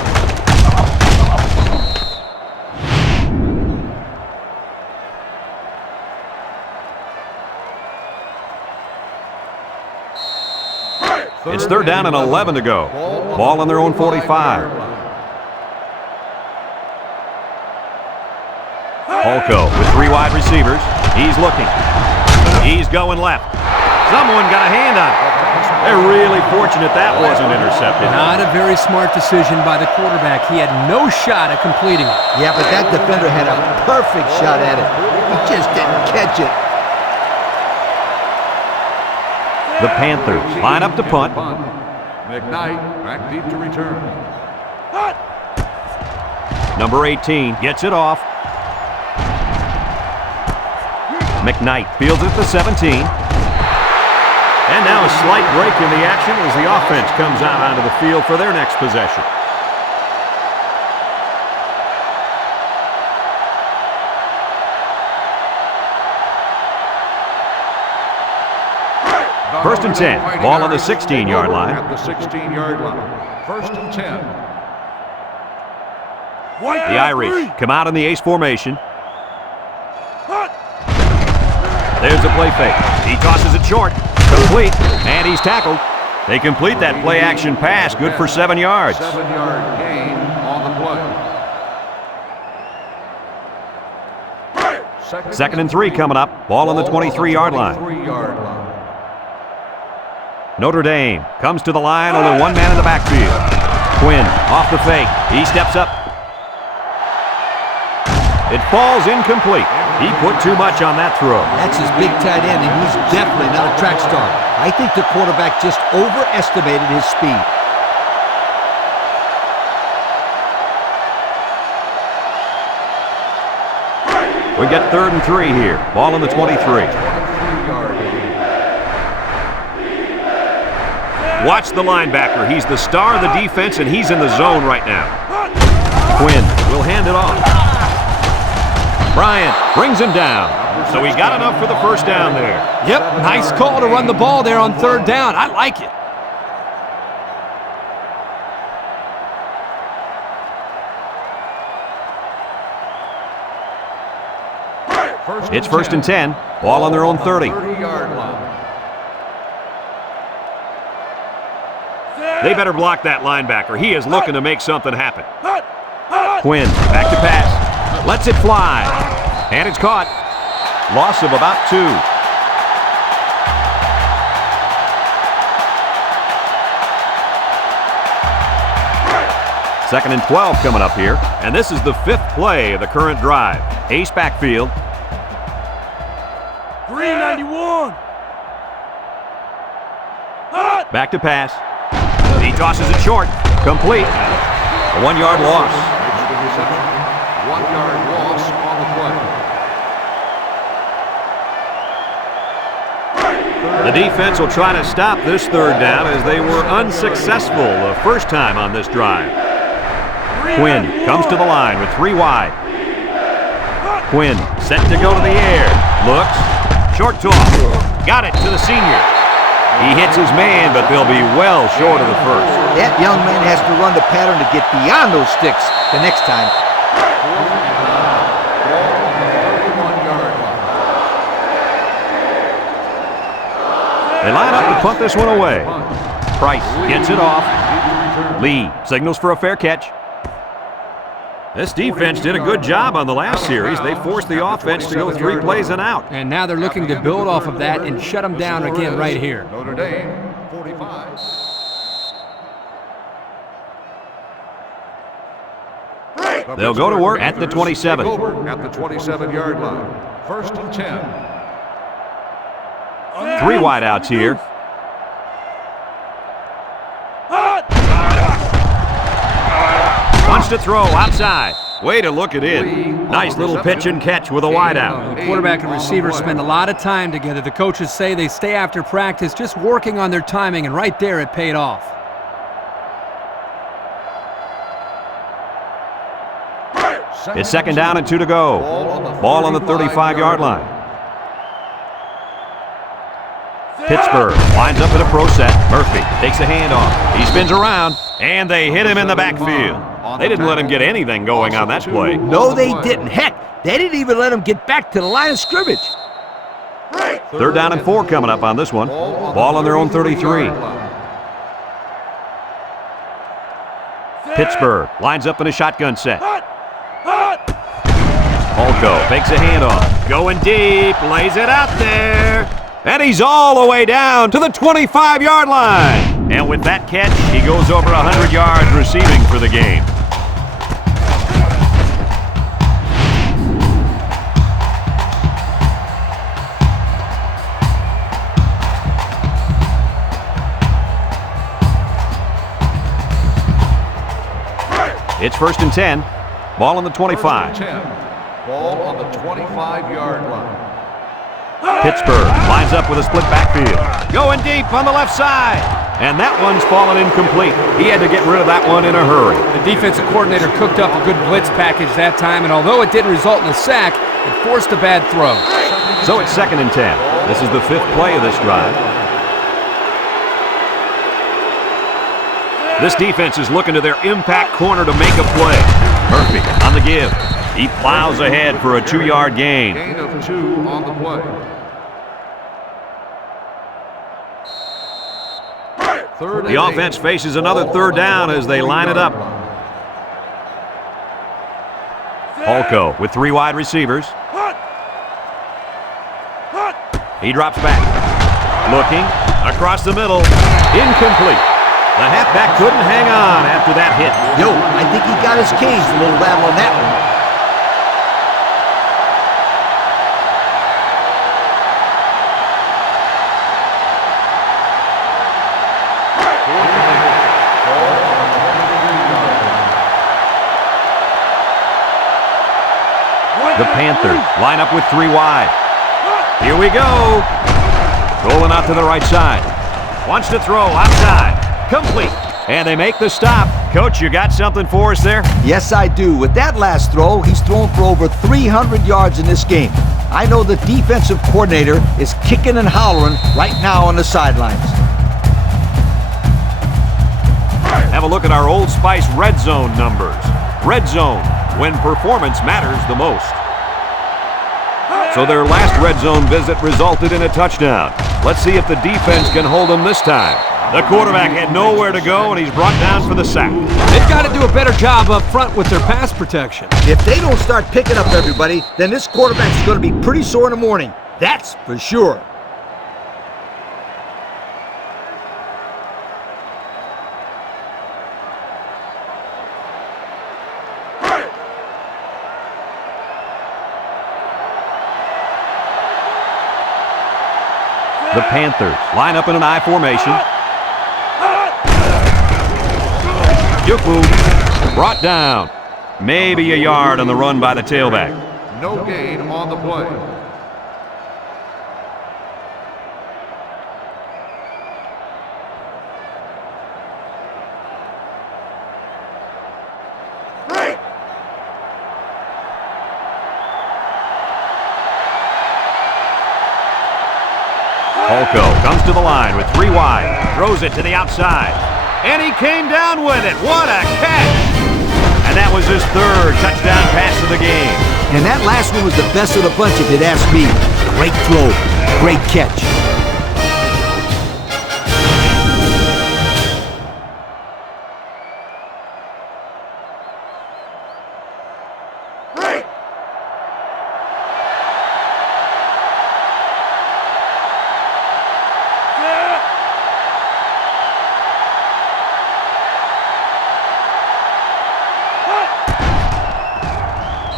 It's 3rd down and 11 to go. Ball on their own 45. Olko with 3 wide receivers. He's looking. He's going left. Someone got a hand on it. They're really fortunate that wasn't intercepted. Not a very smart decision by the quarterback. He had no shot at completing it. Yeah, but that defender had a perfect shot at it. He just didn't catch it. The Panthers line up to punt. McKnight back deep to return. Number 18 gets it off. McKnight fields it at the 17. And now a slight break in the action as the offense comes out onto the field for their next possession. First and 10. Ball on the 16-yard line. At the 16-yard line. 1st and 10. The Irish come out in the ace formation. There's the play fake. He tosses it short. Complete. And he's tackled. They complete that play action pass. Good for 7 yards. 7-yard gain on the play. 2nd and 3 coming up. Ball on the 23-yard line. Notre Dame comes to the line. Only 1 man in the backfield. Quinn off the fake. He steps up. It falls incomplete. He put too much on that throw. That's his big tight end, and he's definitely not a track star. I think the quarterback just overestimated his speed. We get 3rd and 3 here. Ball on the 23. Watch the linebacker. He's the star of the defense, and he's in the zone right now. Quinn will hand it off. Bryant brings him down. So he got enough for the first down there. Yep, nice call to run the ball there on 3rd down. I like it. It's 1st and 10. Ball on their own 30. 30-yard line. They better block that linebacker. He is looking to make something happen. Quinn back to pass. Lets it fly. And it's caught. Loss of about 2. Second and 12 coming up here. And this is the 5th play of the current drive. Ace backfield. 391. Back to pass. He tosses it short. Complete. A 1-yard loss. 1-yard loss on the play. The defense will try to stop this 3rd down as they were unsuccessful the first time on this drive. Quinn comes to the line with 3 wide. Quinn set to go to the air. Looks. Short toss. Got it to the senior. He hits his man, but they'll be well short of the first. That young man has to run the pattern to get beyond those sticks the next time. They line up to punt this one away. Price gets it off. Lee signals for a fair catch. This defense did a good job on the last series. They forced the offense to go 3 plays and out. And now they're looking to build off of that and shut them down again right here. Notre Dame, 45. They'll go to work at the 27. At the 27-yard line. 1st and 10. 3 wideouts here. Wants to throw outside. Way to look it in. Nice little pitch and catch with a wideout. The quarterback and receiver spend a lot of time together. The coaches say they stay after practice just working on their timing, and right there it paid off. It's 2nd down and 2 to go. Ball on the 35-yard line. Pittsburgh lines up in a pro set. Murphy takes a handoff. He spins around, and they hit him in the backfield. They didn't let him get anything going on that play. No, they didn't. Heck, they didn't even let him get back to the line of scrimmage. 3rd down and 4 coming up on this one. Ball on their own 33. Pittsburgh lines up in a shotgun set. Holko takes a handoff. Going deep, lays it out there. And he's all the way down to the 25-yard line. And with that catch, he goes over 100 yards receiving for the game. It's 1st and 10. Ball on the 25. 10. Ball on the 25-yard line. Pittsburgh lines up with a split backfield. Going deep on the left side. And that one's fallen incomplete. He had to get rid of that one in a hurry. The defensive coordinator cooked up a good blitz package that time, and although it didn't result in a sack, it forced a bad throw. So it's 2nd and 10. This is the 5th play of this drive. This defense is looking to their impact corner to make a play. Murphy on the give. He plows ahead for a 2-yard gain. Gain of 2 on the play. The offense faces another 3rd down as they line it up. Holko with 3 wide receivers. He drops back. Looking across the middle. Incomplete. The halfback couldn't hang on after that hit. Yo, I think he got his cage a little rattle on that one. The Panthers line up with 3 wide. Here we go. Rolling out to the right side. Wants to throw outside. Complete. And they make the stop. Coach, you got something for us there? Yes, I do. With that last throw, he's thrown for over 300 yards in this game. I know the defensive coordinator is kicking and hollering right now on the sidelines. Have a look at our Old Spice red zone numbers. Red zone, when performance matters the most. So their last red zone visit resulted in a touchdown. Let's see if the defense can hold them this time. The quarterback had nowhere to go, and he's brought down for the sack. They've got to do a better job up front with their pass protection. If they don't start picking up everybody, then this quarterback's going to be pretty sore in the morning. That's for sure. The Panthers line up in an I formation. Yuku brought down. Maybe a yard on the run by the tailback. No gain on the play. Holko comes to the line with 3 wide. Throws it to the outside. And he came down with it. What a catch! And that was his third touchdown pass of the game. And that last one was the best of the bunch if you'd ask me. Great throw, great catch.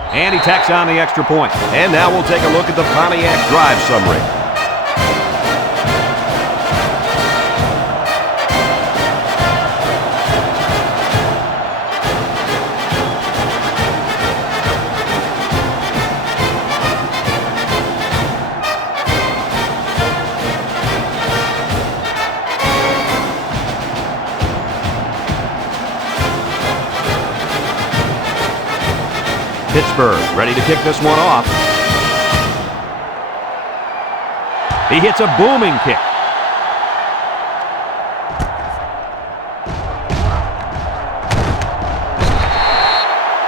And he tacks on the extra point. And now we'll take a look at the Pontiac drive summary. Pittsburgh ready to kick this one off. He hits a booming kick.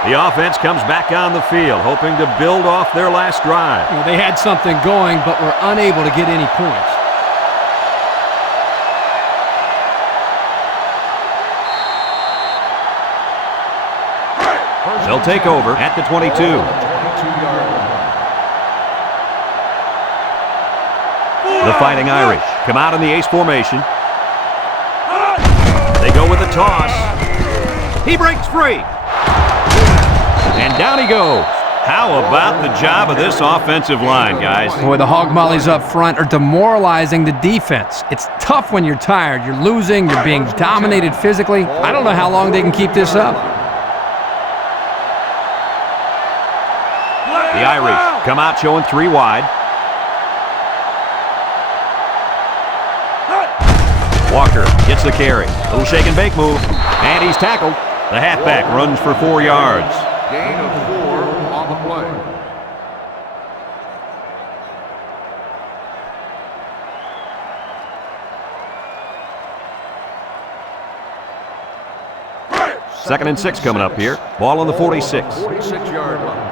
The offense comes back on the field, hoping to build off their last drive. They had something going, but were unable to get any points. They'll take over at the 22. The Fighting Irish come out in the ace formation. They go with a toss. He breaks free. And down he goes. How about the job of this offensive line, guys? Boy, the hog mollies up front are demoralizing the defense. It's tough when you're tired. You're losing. You're being dominated physically. I don't know how long they can keep this up. The Irish come out showing 3 wide. Walker gets the carry. Little shake and bake move. And he's tackled. The halfback runs for 4 yards. Gain of 4 on the play. Second and 6 coming up here. Ball on the 46. 46-yard line.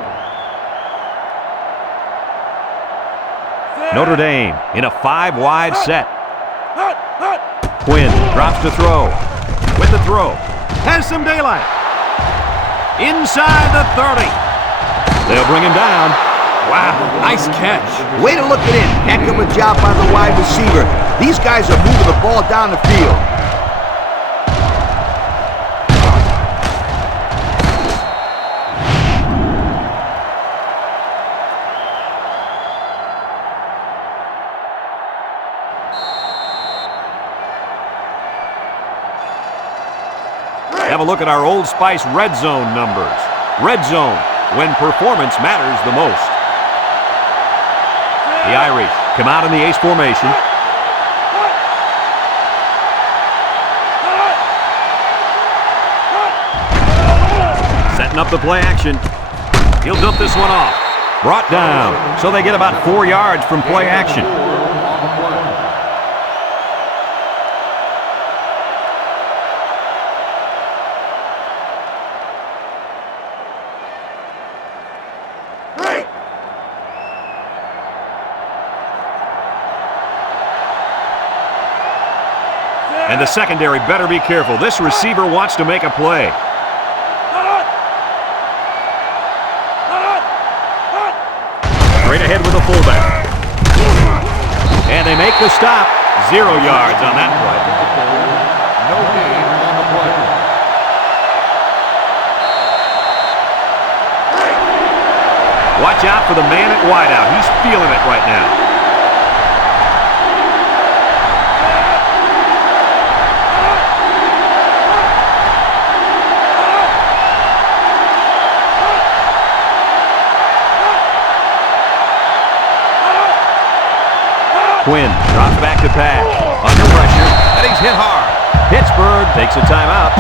Notre Dame in a 5-wide set. Quinn drops to throw. With the throw. Has some daylight. Inside the 30. They'll bring him down. Wow, nice catch. Way to look it in. Heck of a job by the wide receiver. These guys are moving the ball down the field. Have a look at our Old Spice red zone numbers. Red zone, when performance matters the most. The Irish come out in the ace formation. Setting up the play action. He'll dump this one off. Brought down, so they get about 4 yards from play action. And the secondary better be careful. This receiver wants to make a play. Straight ahead with the fullback. And they make the stop. 0 yards on that play. No gain on the play. Watch out for the man at wideout. He's feeling it right now. Quinn drops back to pass. Under pressure, and he's hit hard. Pittsburgh takes a timeout.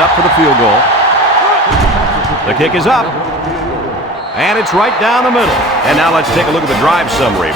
set up for the field goal. The kick is up. And it's right down the middle. And now let's take a look at the drive summary.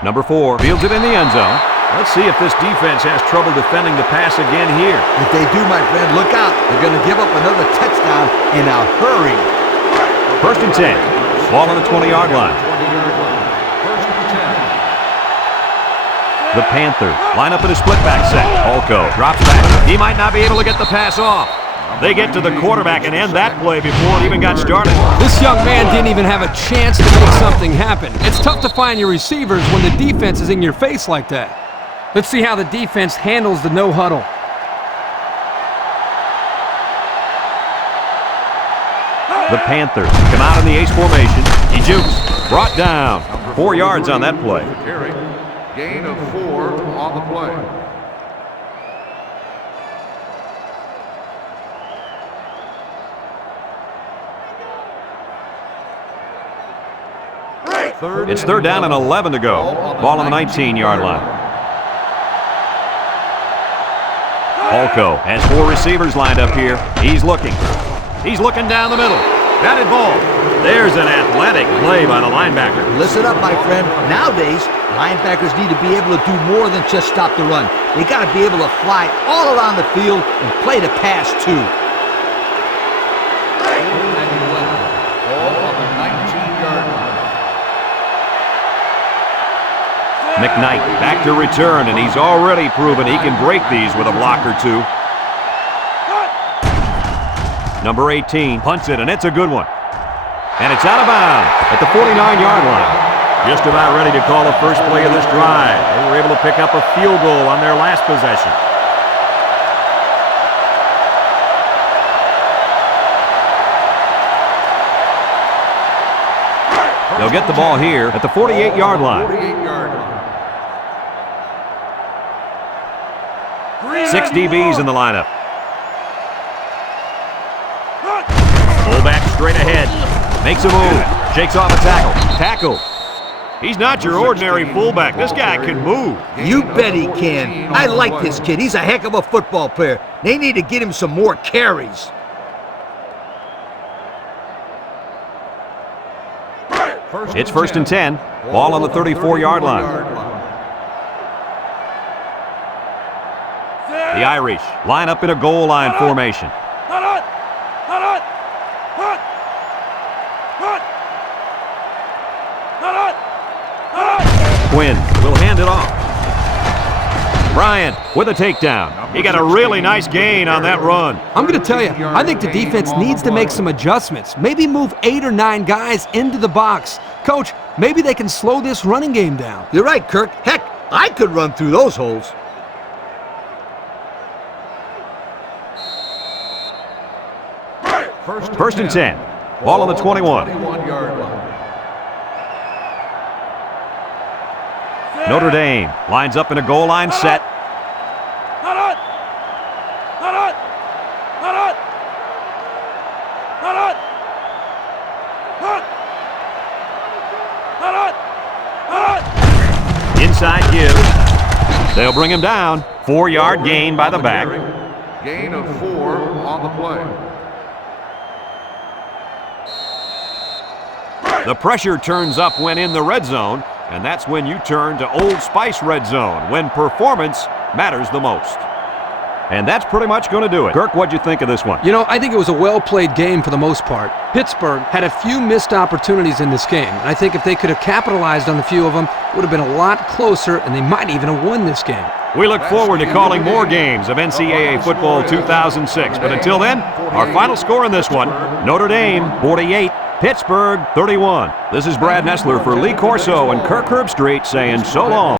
Number 4 fields it in the end zone. Let's see if this defense has trouble defending the pass again here. If they do, my friend, look out. They're going to give up another touchdown in a hurry. 1st and 10. Ball on the 20-yard line. The Panthers line up in a split back set. Olko drops back. He might not be able to get the pass off. They get to the quarterback and end that play before it even got started. This young man didn't even have a chance to make something happen. It's tough to find your receivers when the defense is in your face like that. Let's see how the defense handles the no huddle. The Panthers come out in the ace formation. He jukes. Brought down. 4 yards on that play. Gain of 4 on the play. It's 3rd down and 11 to go. Ball on the 19-yard line. Olko has 4 receivers lined up here. He's looking. He's looking down the middle. Batted ball. There's an athletic play by the linebacker. Listen up, my friend. Nowadays, linebackers need to be able to do more than just stop the run. They got to be able to fly all around the field and play the pass, too. Ball on the 19-yard line. McKnight back to return, and he's already proven he can break these with a block or two. Number 18 punts it, and it's a good one. And it's out of bounds at the 49-yard line. Just about ready to call the first play of this drive. They were able to pick up a field goal on their last possession. They'll get the ball here at the 48-yard line. 48-yard line. 6 DBs in the lineup. Fullback straight ahead. Makes a move. Shakes off a tackle. Tackle. He's not your ordinary fullback. This guy can move. You bet he can. I like this kid. He's a heck of a football player. They need to get him some more carries. It's 1st and 10. Ball on the 34-yard line. The Irish line up in a goal line formation. Quinn will hand it off. Bryant with a takedown. He got a really nice gain on that run. I'm going to tell you, I think the defense needs to make some adjustments. Maybe move 8 or 9 guys into the box. Coach, maybe they can slow this running game down. You're right, Kirk. Heck, I could run through those holes. First and 10. Ball on the 21. 21-yard line. Notre Dame lines up in a goal line set. Inside give. They'll bring him down. 4-yard gain by the back. Gain of 4 on the play. The pressure turns up when in the red zone, and that's when you turn to Old Spice Red Zone, when performance matters the most. And that's pretty much going to do it. Kirk, what'd you think of this one? You know, I think it was a well-played game for the most part. Pittsburgh had a few missed opportunities in this game, and I think if they could have capitalized on a few of them, it would have been a lot closer, and they might even have won this game. We look forward to calling more games of NCAA Football 2006, but until then, our final score in this one, Notre Dame 48, Pittsburgh 31. This is Brad Nessler for Lee Corso and Kirk Herbstreit saying so long.